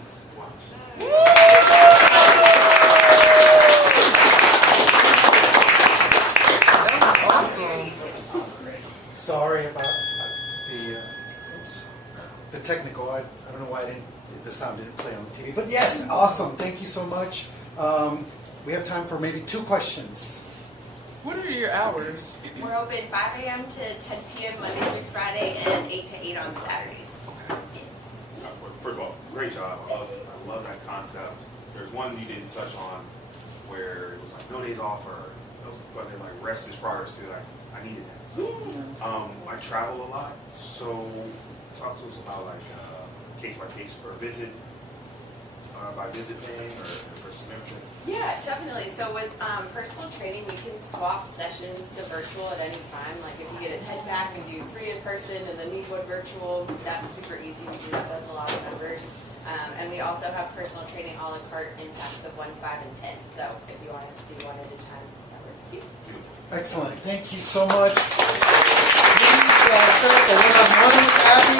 Awesome. Sorry about the technical. I don't know why the sound didn't play on the TV. But yes, awesome. Thank you so much. We have time for maybe 2 questions. What are your hours? We're open 5 a.m. to 10 p.m. Monday through Friday and 8 to 8 on Saturdays. First of all, great job. I love that concept. There's one you didn't touch on where it was like no days off but then like rest is progress too. Like I needed that. So I travel a lot. So talk to us about like case by case or visit by visit paying or person membership? Yeah, definitely. So with personal training, we can swap sessions to virtual at any time. Like if you get a 10 pack and do 3 in person and then need one virtual, that's super easy. We do that with a lot of members. And we also have personal training a la carte in packs of 1, 5, and 10. So if you wanted to do one at a time, that works too. Excellent. Thank you so much. Please set up a one-on-one with Abby.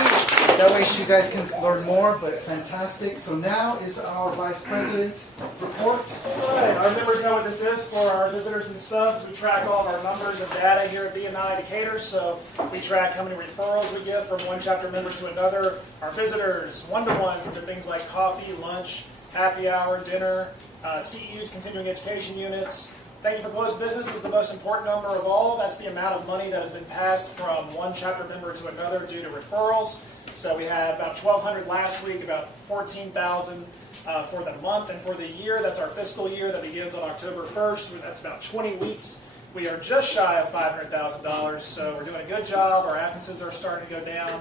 That way you guys can learn more, but fantastic. So now is our Vice President report. All right, our members know what this is for our visitors and subs. We track all of our numbers and data here at BNI Decatur. So we track how many referrals we get from one chapter member to another. Our visitors, one-to-ones, which are things like coffee, lunch, happy hour, dinner, CEUs, continuing education units. Thank you for closed business is the most important number of all. That's the amount of money that has been passed from one chapter member to another due to referrals. So we had about 1,200 last week, about 14,000 for the month. And for the year, that's our fiscal year that begins on October 1st. That's about 20 weeks. We are just shy of $500,000, so we're doing a good job. Our absences are starting to go down.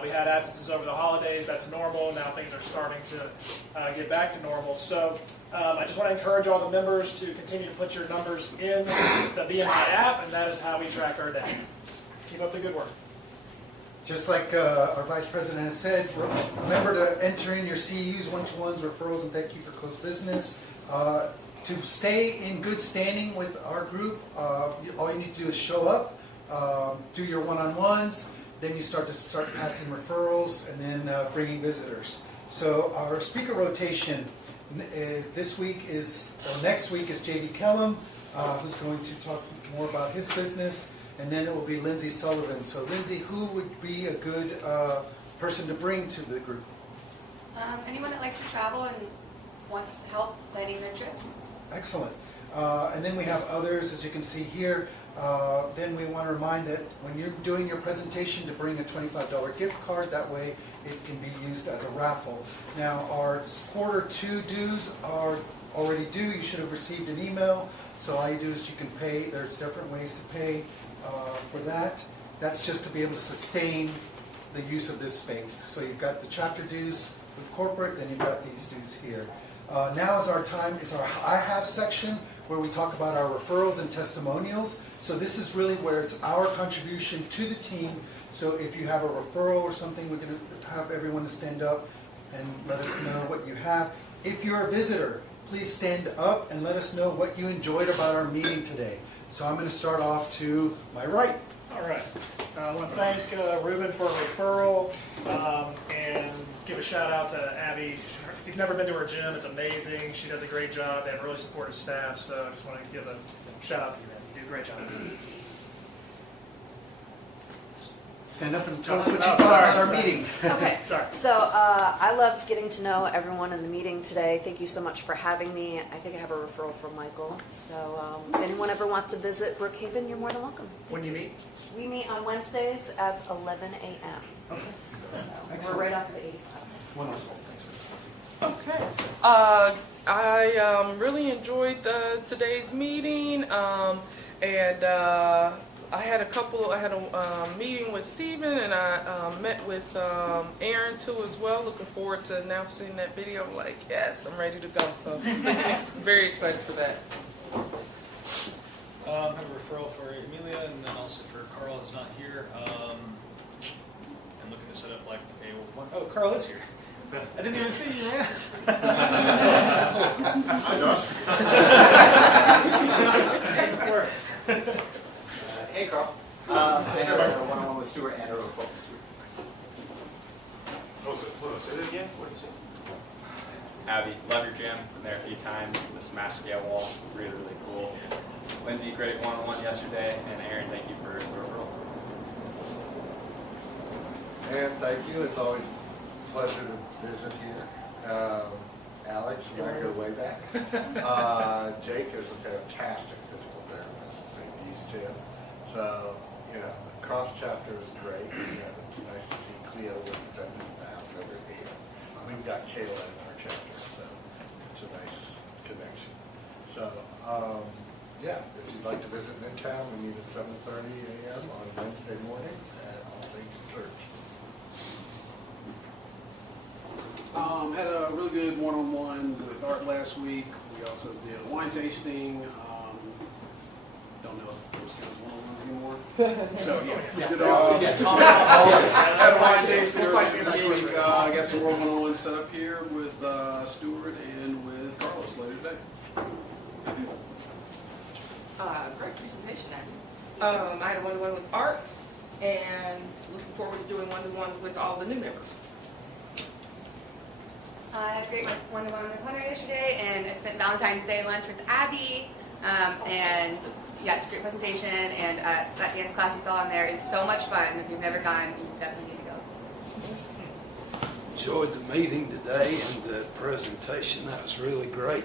We had absences over the holidays. That's normal. Now things are starting to get back to normal. So I just want to encourage all the members to continue to put your numbers in the BNI app, and that is how we track our data. Keep up the good work. Just like our Vice President has said, remember to enter in your CEUs, one-to-ones, referrals, and thank you for closed business. To stay in good standing with our group, all you need to do is show up, do your one-on-ones, then you start passing referrals, and then bringing visitors. So our speaker rotation is next week is J.D. Kellum, who's going to talk more about his business, and then it will be Lindsay Sullivan. So Lindsay, who would be a good person to bring to the group? Anyone that likes to travel and wants help planning their trips. Excellent. And then we have others, as you can see here. Then we want to remind that when you're doing your presentation to bring a $25 gift card, that way it can be used as a raffle. Now our Q2 dues are already due. You should have received an email. So all you do is you can pay. There's different ways to pay for that. That's just to be able to sustain the use of this space. So you've got the chapter dues with corporate, then you've got these dues here. Now is our time, is our I Have section where we talk about our referrals and testimonials. So this is really where it's our contribution to the team. So if you have a referral or something, we're going to have everyone to stand up and let us know what you have. If you're a visitor, please stand up and let us know what you enjoyed about our meeting today. So I'm going to start off to my right. All right. I want to thank Ruben for a referral and give a shout out to Abby. If you've never been to her gym, it's amazing. She does a great job. They have really supportive staff, so I just want to give a shout out to you, Abby. You do a great job. Stand up and tell us what you thought about our meeting. Okay. Sorry. So I loved getting to know everyone in the meeting today. Thank you so much for having me. I think I have a referral from Michael. So if anyone ever wants to visit Brookhaven, you're more than welcome. When do you meet? We meet on Wednesdays at 11 a.m. Okay. So we're right off of 85. Wonderful. Okay. I really enjoyed today's meeting, and I had a meeting with Stephen, and I met with Aaron too as well. Looking forward to now seeing that video. I'm like, yes, I'm ready to go. So very excited for that. I have a referral for Amelia, and then also for Carl, who's not here. I'm looking to set up like a one. Oh, Carl is here. I didn't even see you, man. Hi, Josh. Hey, Carl. I have a one-on-one with Stuart and a focus group. Hold on, say that again? What is it? Abby, love your gym. Been there a few times. The smash scale wall, really, really cool. Lindsay, great one-on-one yesterday. And Aaron, thank you for the referral. And thank you. It's always a pleasure to visit here. Alex, and I go way back. Jake is a fantastic physical therapist. They used him. So, the cross chapter is great. It's nice to see Cleo works at the house over here. We've got Kayla in our chapter, so it's a nice connection. So, if you'd like to visit Midtown, we meet at 7:30 a.m. on Wednesday mornings at All Saints Church. Had a really good one-on-one with Art last week. We also did a wine tasting. Don't know if those counts one-on-ones anymore. So yeah, did had a wine tasting earlier this week. I got some more one-on-ones set up here with Stuart and with Carlos later today. Great presentation, Abby. I had a one-to-one with Art, and looking forward to doing one-to-ones with all the new members. I had a great one-to-one with Hunter yesterday, and I spent Valentine's Day lunch with Abby, and yeah, it's a great presentation, and that dance class you saw in there is so much fun. If you've never gone, you definitely need to go. Enjoyed the meeting today and the presentation. That was really great.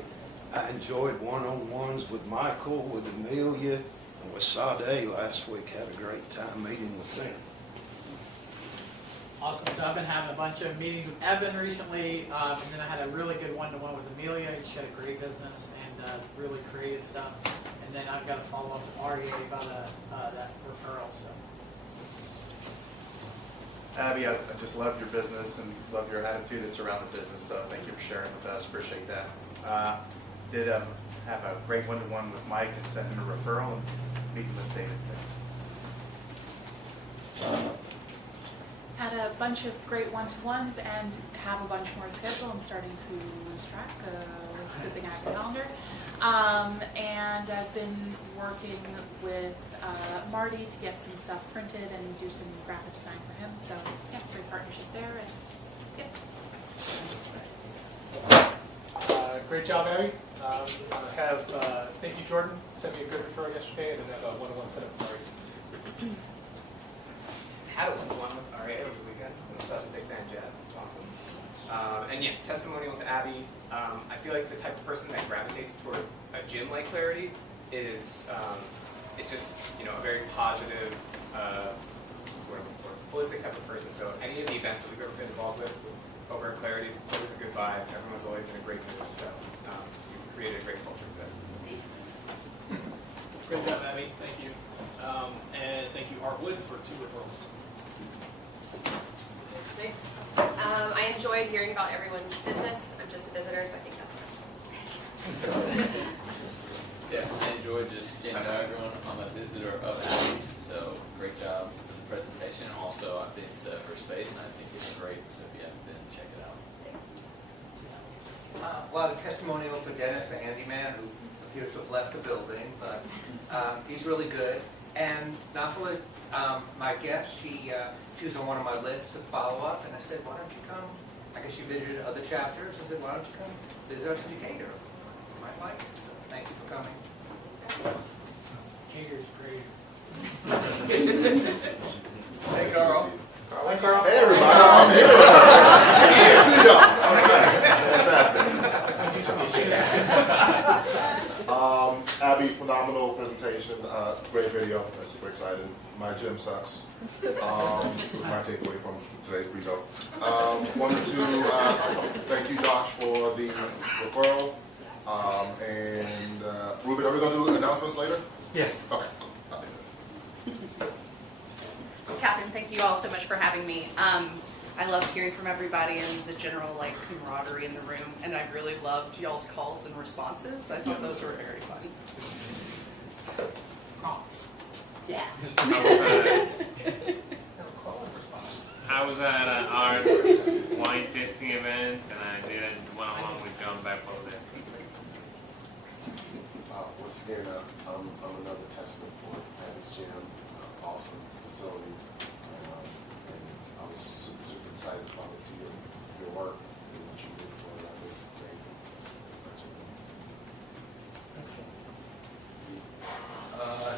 I enjoyed one-on-ones with Michael, with Amelia, and with Sade last week. Had a great time meeting with them. Awesome. So I've been having a bunch of meetings with Evan recently, and then I had a really good one-to-one with Amelia. She had a great business and really creative stuff. And then I've got to follow up with REA about that referral. So. Abby, I just love your business and love your attitude that's around the business. So thank you for sharing with us. Appreciate that. Did have a great one-to-one with Mike and sent him a referral and meeting with David today. Had a bunch of great one-to-ones and have a bunch more scheduled. I'm starting to lose track. It's a good thing I have a calendar. And I've been working with Marty to get some stuff printed and do some graphic design for him. So yeah, great partnership there. And yeah. Great job, Abby. Thank you, Jordan. Sent me a good referral yesterday, and then have a one-on-one set up with Ari. Had a one-to-one with RA over the weekend. So I was a big fan, Jeff. It's awesome. And yeah, testimonial to Abby. I feel like the type of person that gravitates toward a gym-like clarity is, it's just, a very positive, sort of holistic type of person. So any of the events that we've ever been involved with over at Clarity, it's always a good vibe. Everyone's always in a great mood. So you've created a great culture with that. Great job, Abby. Thank you. And thank you, Art Wood, for 2 referrals. I enjoyed hearing about everyone's business. I'm just a visitor, so I think that's what I'm supposed to say. Yeah, I enjoyed just getting to know everyone. I'm a visitor of Abby's, so great job with the presentation. Also, I've been to her space, and I think it's great. So if you haven't been, check it out. Well, a testimonial for Dennis, the handyman, who appears to have left the building, but he's really good. And not for my guest, she was on one of my lists of follow-up, and I said, why don't you come? I guess she visited other chapters. I said, why don't you come visit us in Decatur? You might like it. So thank you for coming. Decatur's great. Hey, Carl. Hi, Carl. Hey, everybody. I'm here. Good to see y'all. Fantastic. Abby, phenomenal presentation. Great video. I'm super excited. My gym sucks. Was my takeaway from today's pre-show. Wanted to thank you, Josh, for the referral. And Ruben, are we going to do announcements later? Yes. Okay. Catherine, thank you all so much for having me. I loved hearing from everybody and the general camaraderie in the room, and I really loved y'all's calls and responses. I thought those were very fun. Yeah. I was at an art wine tasting event, and I did a one-on-one with John Beppel there. Once again, I'm another testament for Abby's Gym. Awesome facility. And I was super excited to finally see your work and what you did for this great.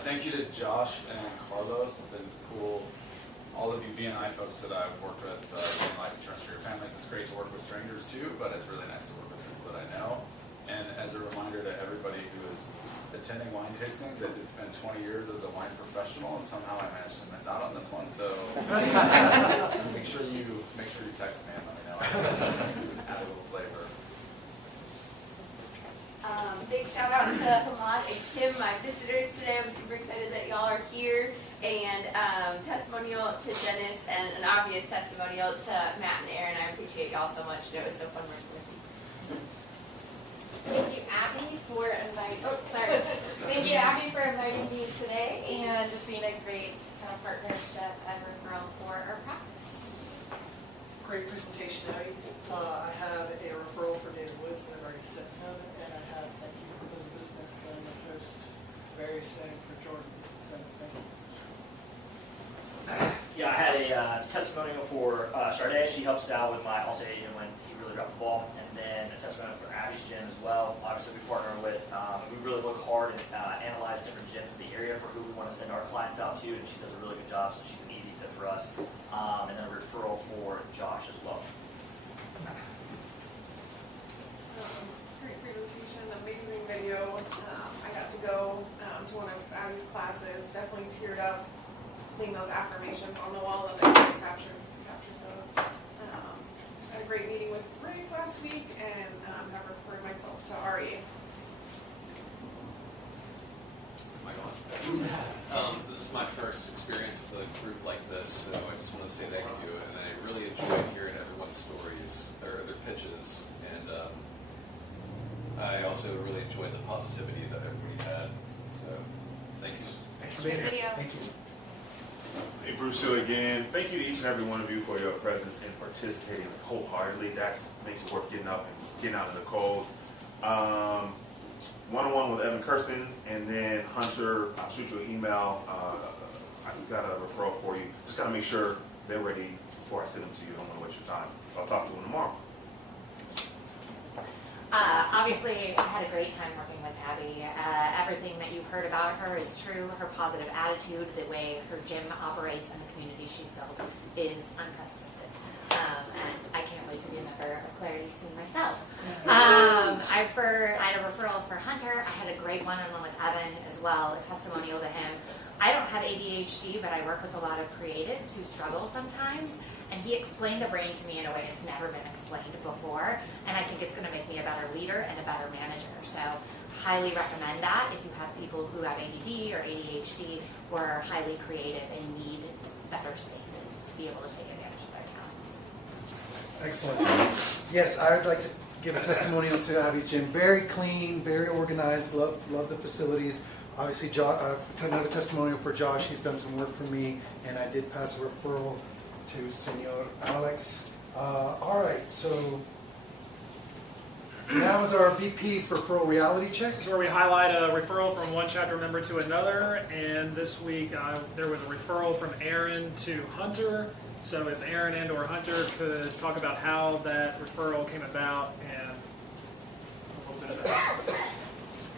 Thank you to Josh and Carlos. It's been cool. All of you BNI folks that I've worked with in life insurance for your families. It's great to work with strangers too, but it's really nice to work with people that I know. And as a reminder to everybody who is attending wine tastings, that it's been 20 years as a wine professional, and somehow I managed to miss out on this one. So make sure you text me and let me know. Add a little flavor. Big shout out to Hamad and Kim, my visitors today. I'm super excited that y'all are here. And testimonial to Dennis and an obvious testimonial to Matt and Aaron. I appreciate y'all so much. And it was so fun working with you. Testimonial for Sade, she helps out with my All-State agent when he really dropped the ball. And then a testimonial for Abby's gym as well. Obviously, we partner with, we really look hard and analyze different gyms in the area for who we want to send our clients out to, and she does a really good job, so she's an easy fit for us. And then a referral for Josh as well. Great presentation, amazing video. I got to go to one of Abby's classes, definitely teared up seeing those affirmations on the wall, and I just captured those. I had a great meeting with Ray last week, and have referred myself to RE. Am I going? This is my first experience with a group like this, so I just want to say thank you. And I really enjoyed hearing everyone's stories, their pitches, and I also really enjoyed the positivity that everybody had. So, thank you. Thanks for being here. Thank you. Hey, Bruce Hill again. Thank you to each and every one of you for your presence and participating wholeheartedly. That makes it worth getting up and getting out in the cold. One-on-one with Evan Kirsten, and then Hunter, I'll shoot you an email. I've got a referral for you. Just got to make sure they're ready before I send them to you. I don't want to waste your time. I'll talk to them tomorrow. Obviously, I had a great time working with Abby. Everything that you've heard about her is true. Her positive attitude, the way her gym operates, and the community she's built is unprecedented. And I can't wait to be a member of Clarity soon myself. I had a referral for Hunter. I had a great one-on-one with Evan as well, a testimonial to him. I don't have ADHD, but I work with a lot of creatives who struggle sometimes. And he explained the brain to me in a way it's never been explained before. And I think it's going to make me a better leader and a better manager. So highly recommend that if you have people who have ADD or ADHD or are highly creative and need better spaces to be able to take advantage of their talents. Excellent. Yes, I would like to give a testimonial to Abby's gym. Very clean, very organized, love the facilities. Obviously, another testimonial for Josh. He's done some work for me, and I did pass a referral to Senor Alex. All right, so now is our VP's referral reality check. This is where we highlight a referral from one chapter member to another, and this week there was a referral from Aaron to Hunter. So if Aaron and or Hunter could talk about how that referral came about and a little bit of that.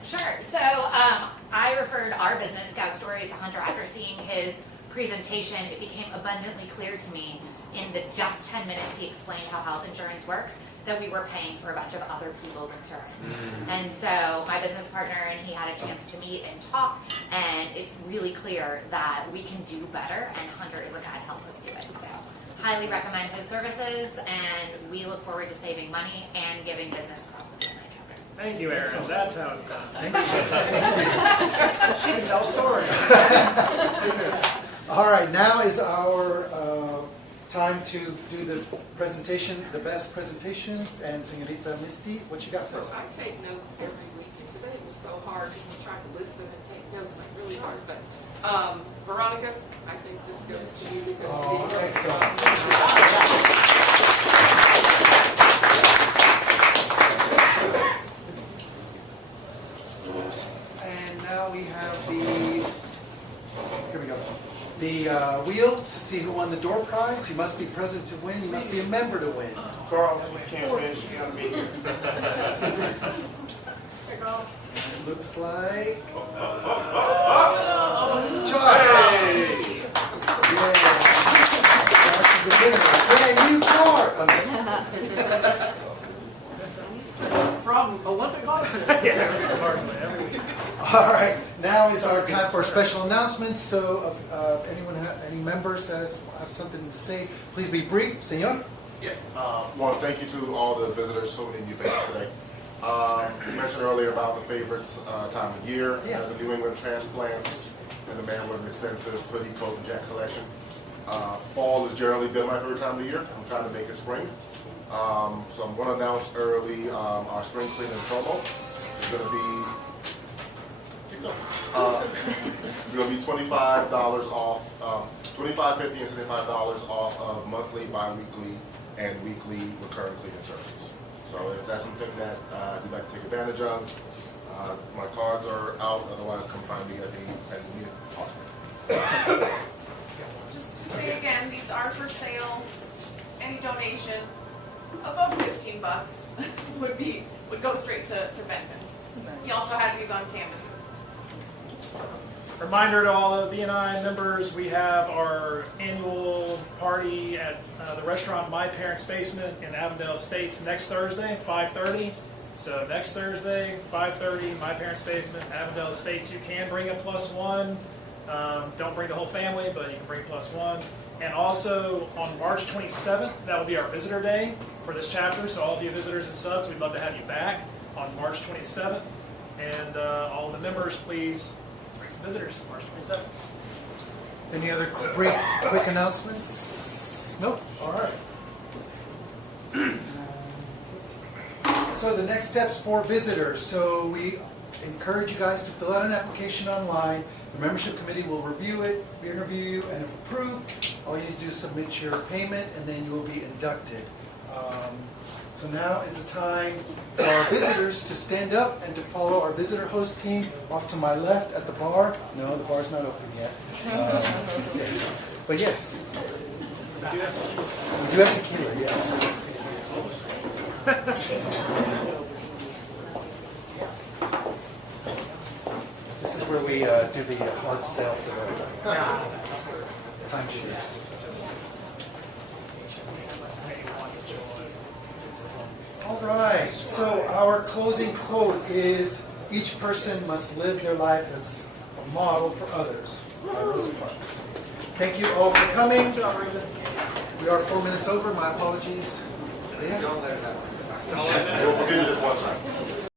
Sure. So I referred our business, Scout Stories, to Hunter after seeing his presentation. It became abundantly clear to me in the just 10 minutes he explained how health insurance works that we were paying for a bunch of other people's insurance. And so my business partner and he had a chance to meet and talk, and it's really clear that we can do better, and Hunter is the guy to help us do it. So highly recommend his services, and we look forward to saving money and giving business across the BNI chapter. Thank you, Aaron. That's how it's done. Thank you. She can tell a story. All right, now is our time to do the presentation, the best presentation. And Senorita Misty, what you got for us? I take notes every week, and today was so hard because I'm trying to listen and take notes, like really hard. But Veronica, I think this goes to you because you did excellent. And now we have here we go. The wheel to see who won the door prize. You must be present to win. You must be a member to win. Carl, you can't win. You gotta be here. It looks like Josh. Hey. Yeah. Josh is the winner. Brand new car. From Olympic cars? Every week. All right, now is our time for special announcements. So, anyone, any members have something to say, please be brief. Senor? Yeah. Well, thank you to all the visitors, so many new faces today. You mentioned earlier about the favorite time of year. Yeah. There's a New England transplants and the man with an extensive hoodie, coat, and jacket collection. Fall has generally been my favorite time of year. I'm trying to make it spring. So I'm going to announce early our spring cleaning promo. It's going to be $25 off, $25, $50, and $75 off of monthly, bi-weekly, and weekly recurring cleaning services. So if that's something that you'd like to take advantage of, my cards are out. Otherwise, come find me at the meeting. Awesome. Just to say say again, these are for sale. Any donation above $15 would go straight to Benton. He also has these on canvases. Reminder to all the BNI members, we have our annual party at the restaurant My Parents' Basement in Avondale Estates next Thursday, 5:30. So next Thursday, 5:30, My Parents' Basement, Avondale Estates. You can bring a +1. Don't bring the whole family, but you can bring +1. And also on March 27th, that will be our visitor day for this chapter. So all of you visitors and subs, we'd love to have you back on March 27th. And all of the members, please bring some visitors March 27th. Any other quick announcements? Nope. All right. So the next steps for visitors. So we encourage you guys to fill out an application online. The membership committee will review it, interview you, and if approved, all you need to do is submit your payment, and then you will be inducted. So now is the time for our visitors to stand up and to follow our visitor host team off to my left at the bar. No, the bar's not open yet. But yes. We do have tequila, yes. This is where we do the hard sell for the timesheets. All right, so our closing quote is, each person must live their life as a model for others, by Rosa Parks. Thank you all for coming. We are 4 minutes over, my apologies. Yeah. We'll give you this one time.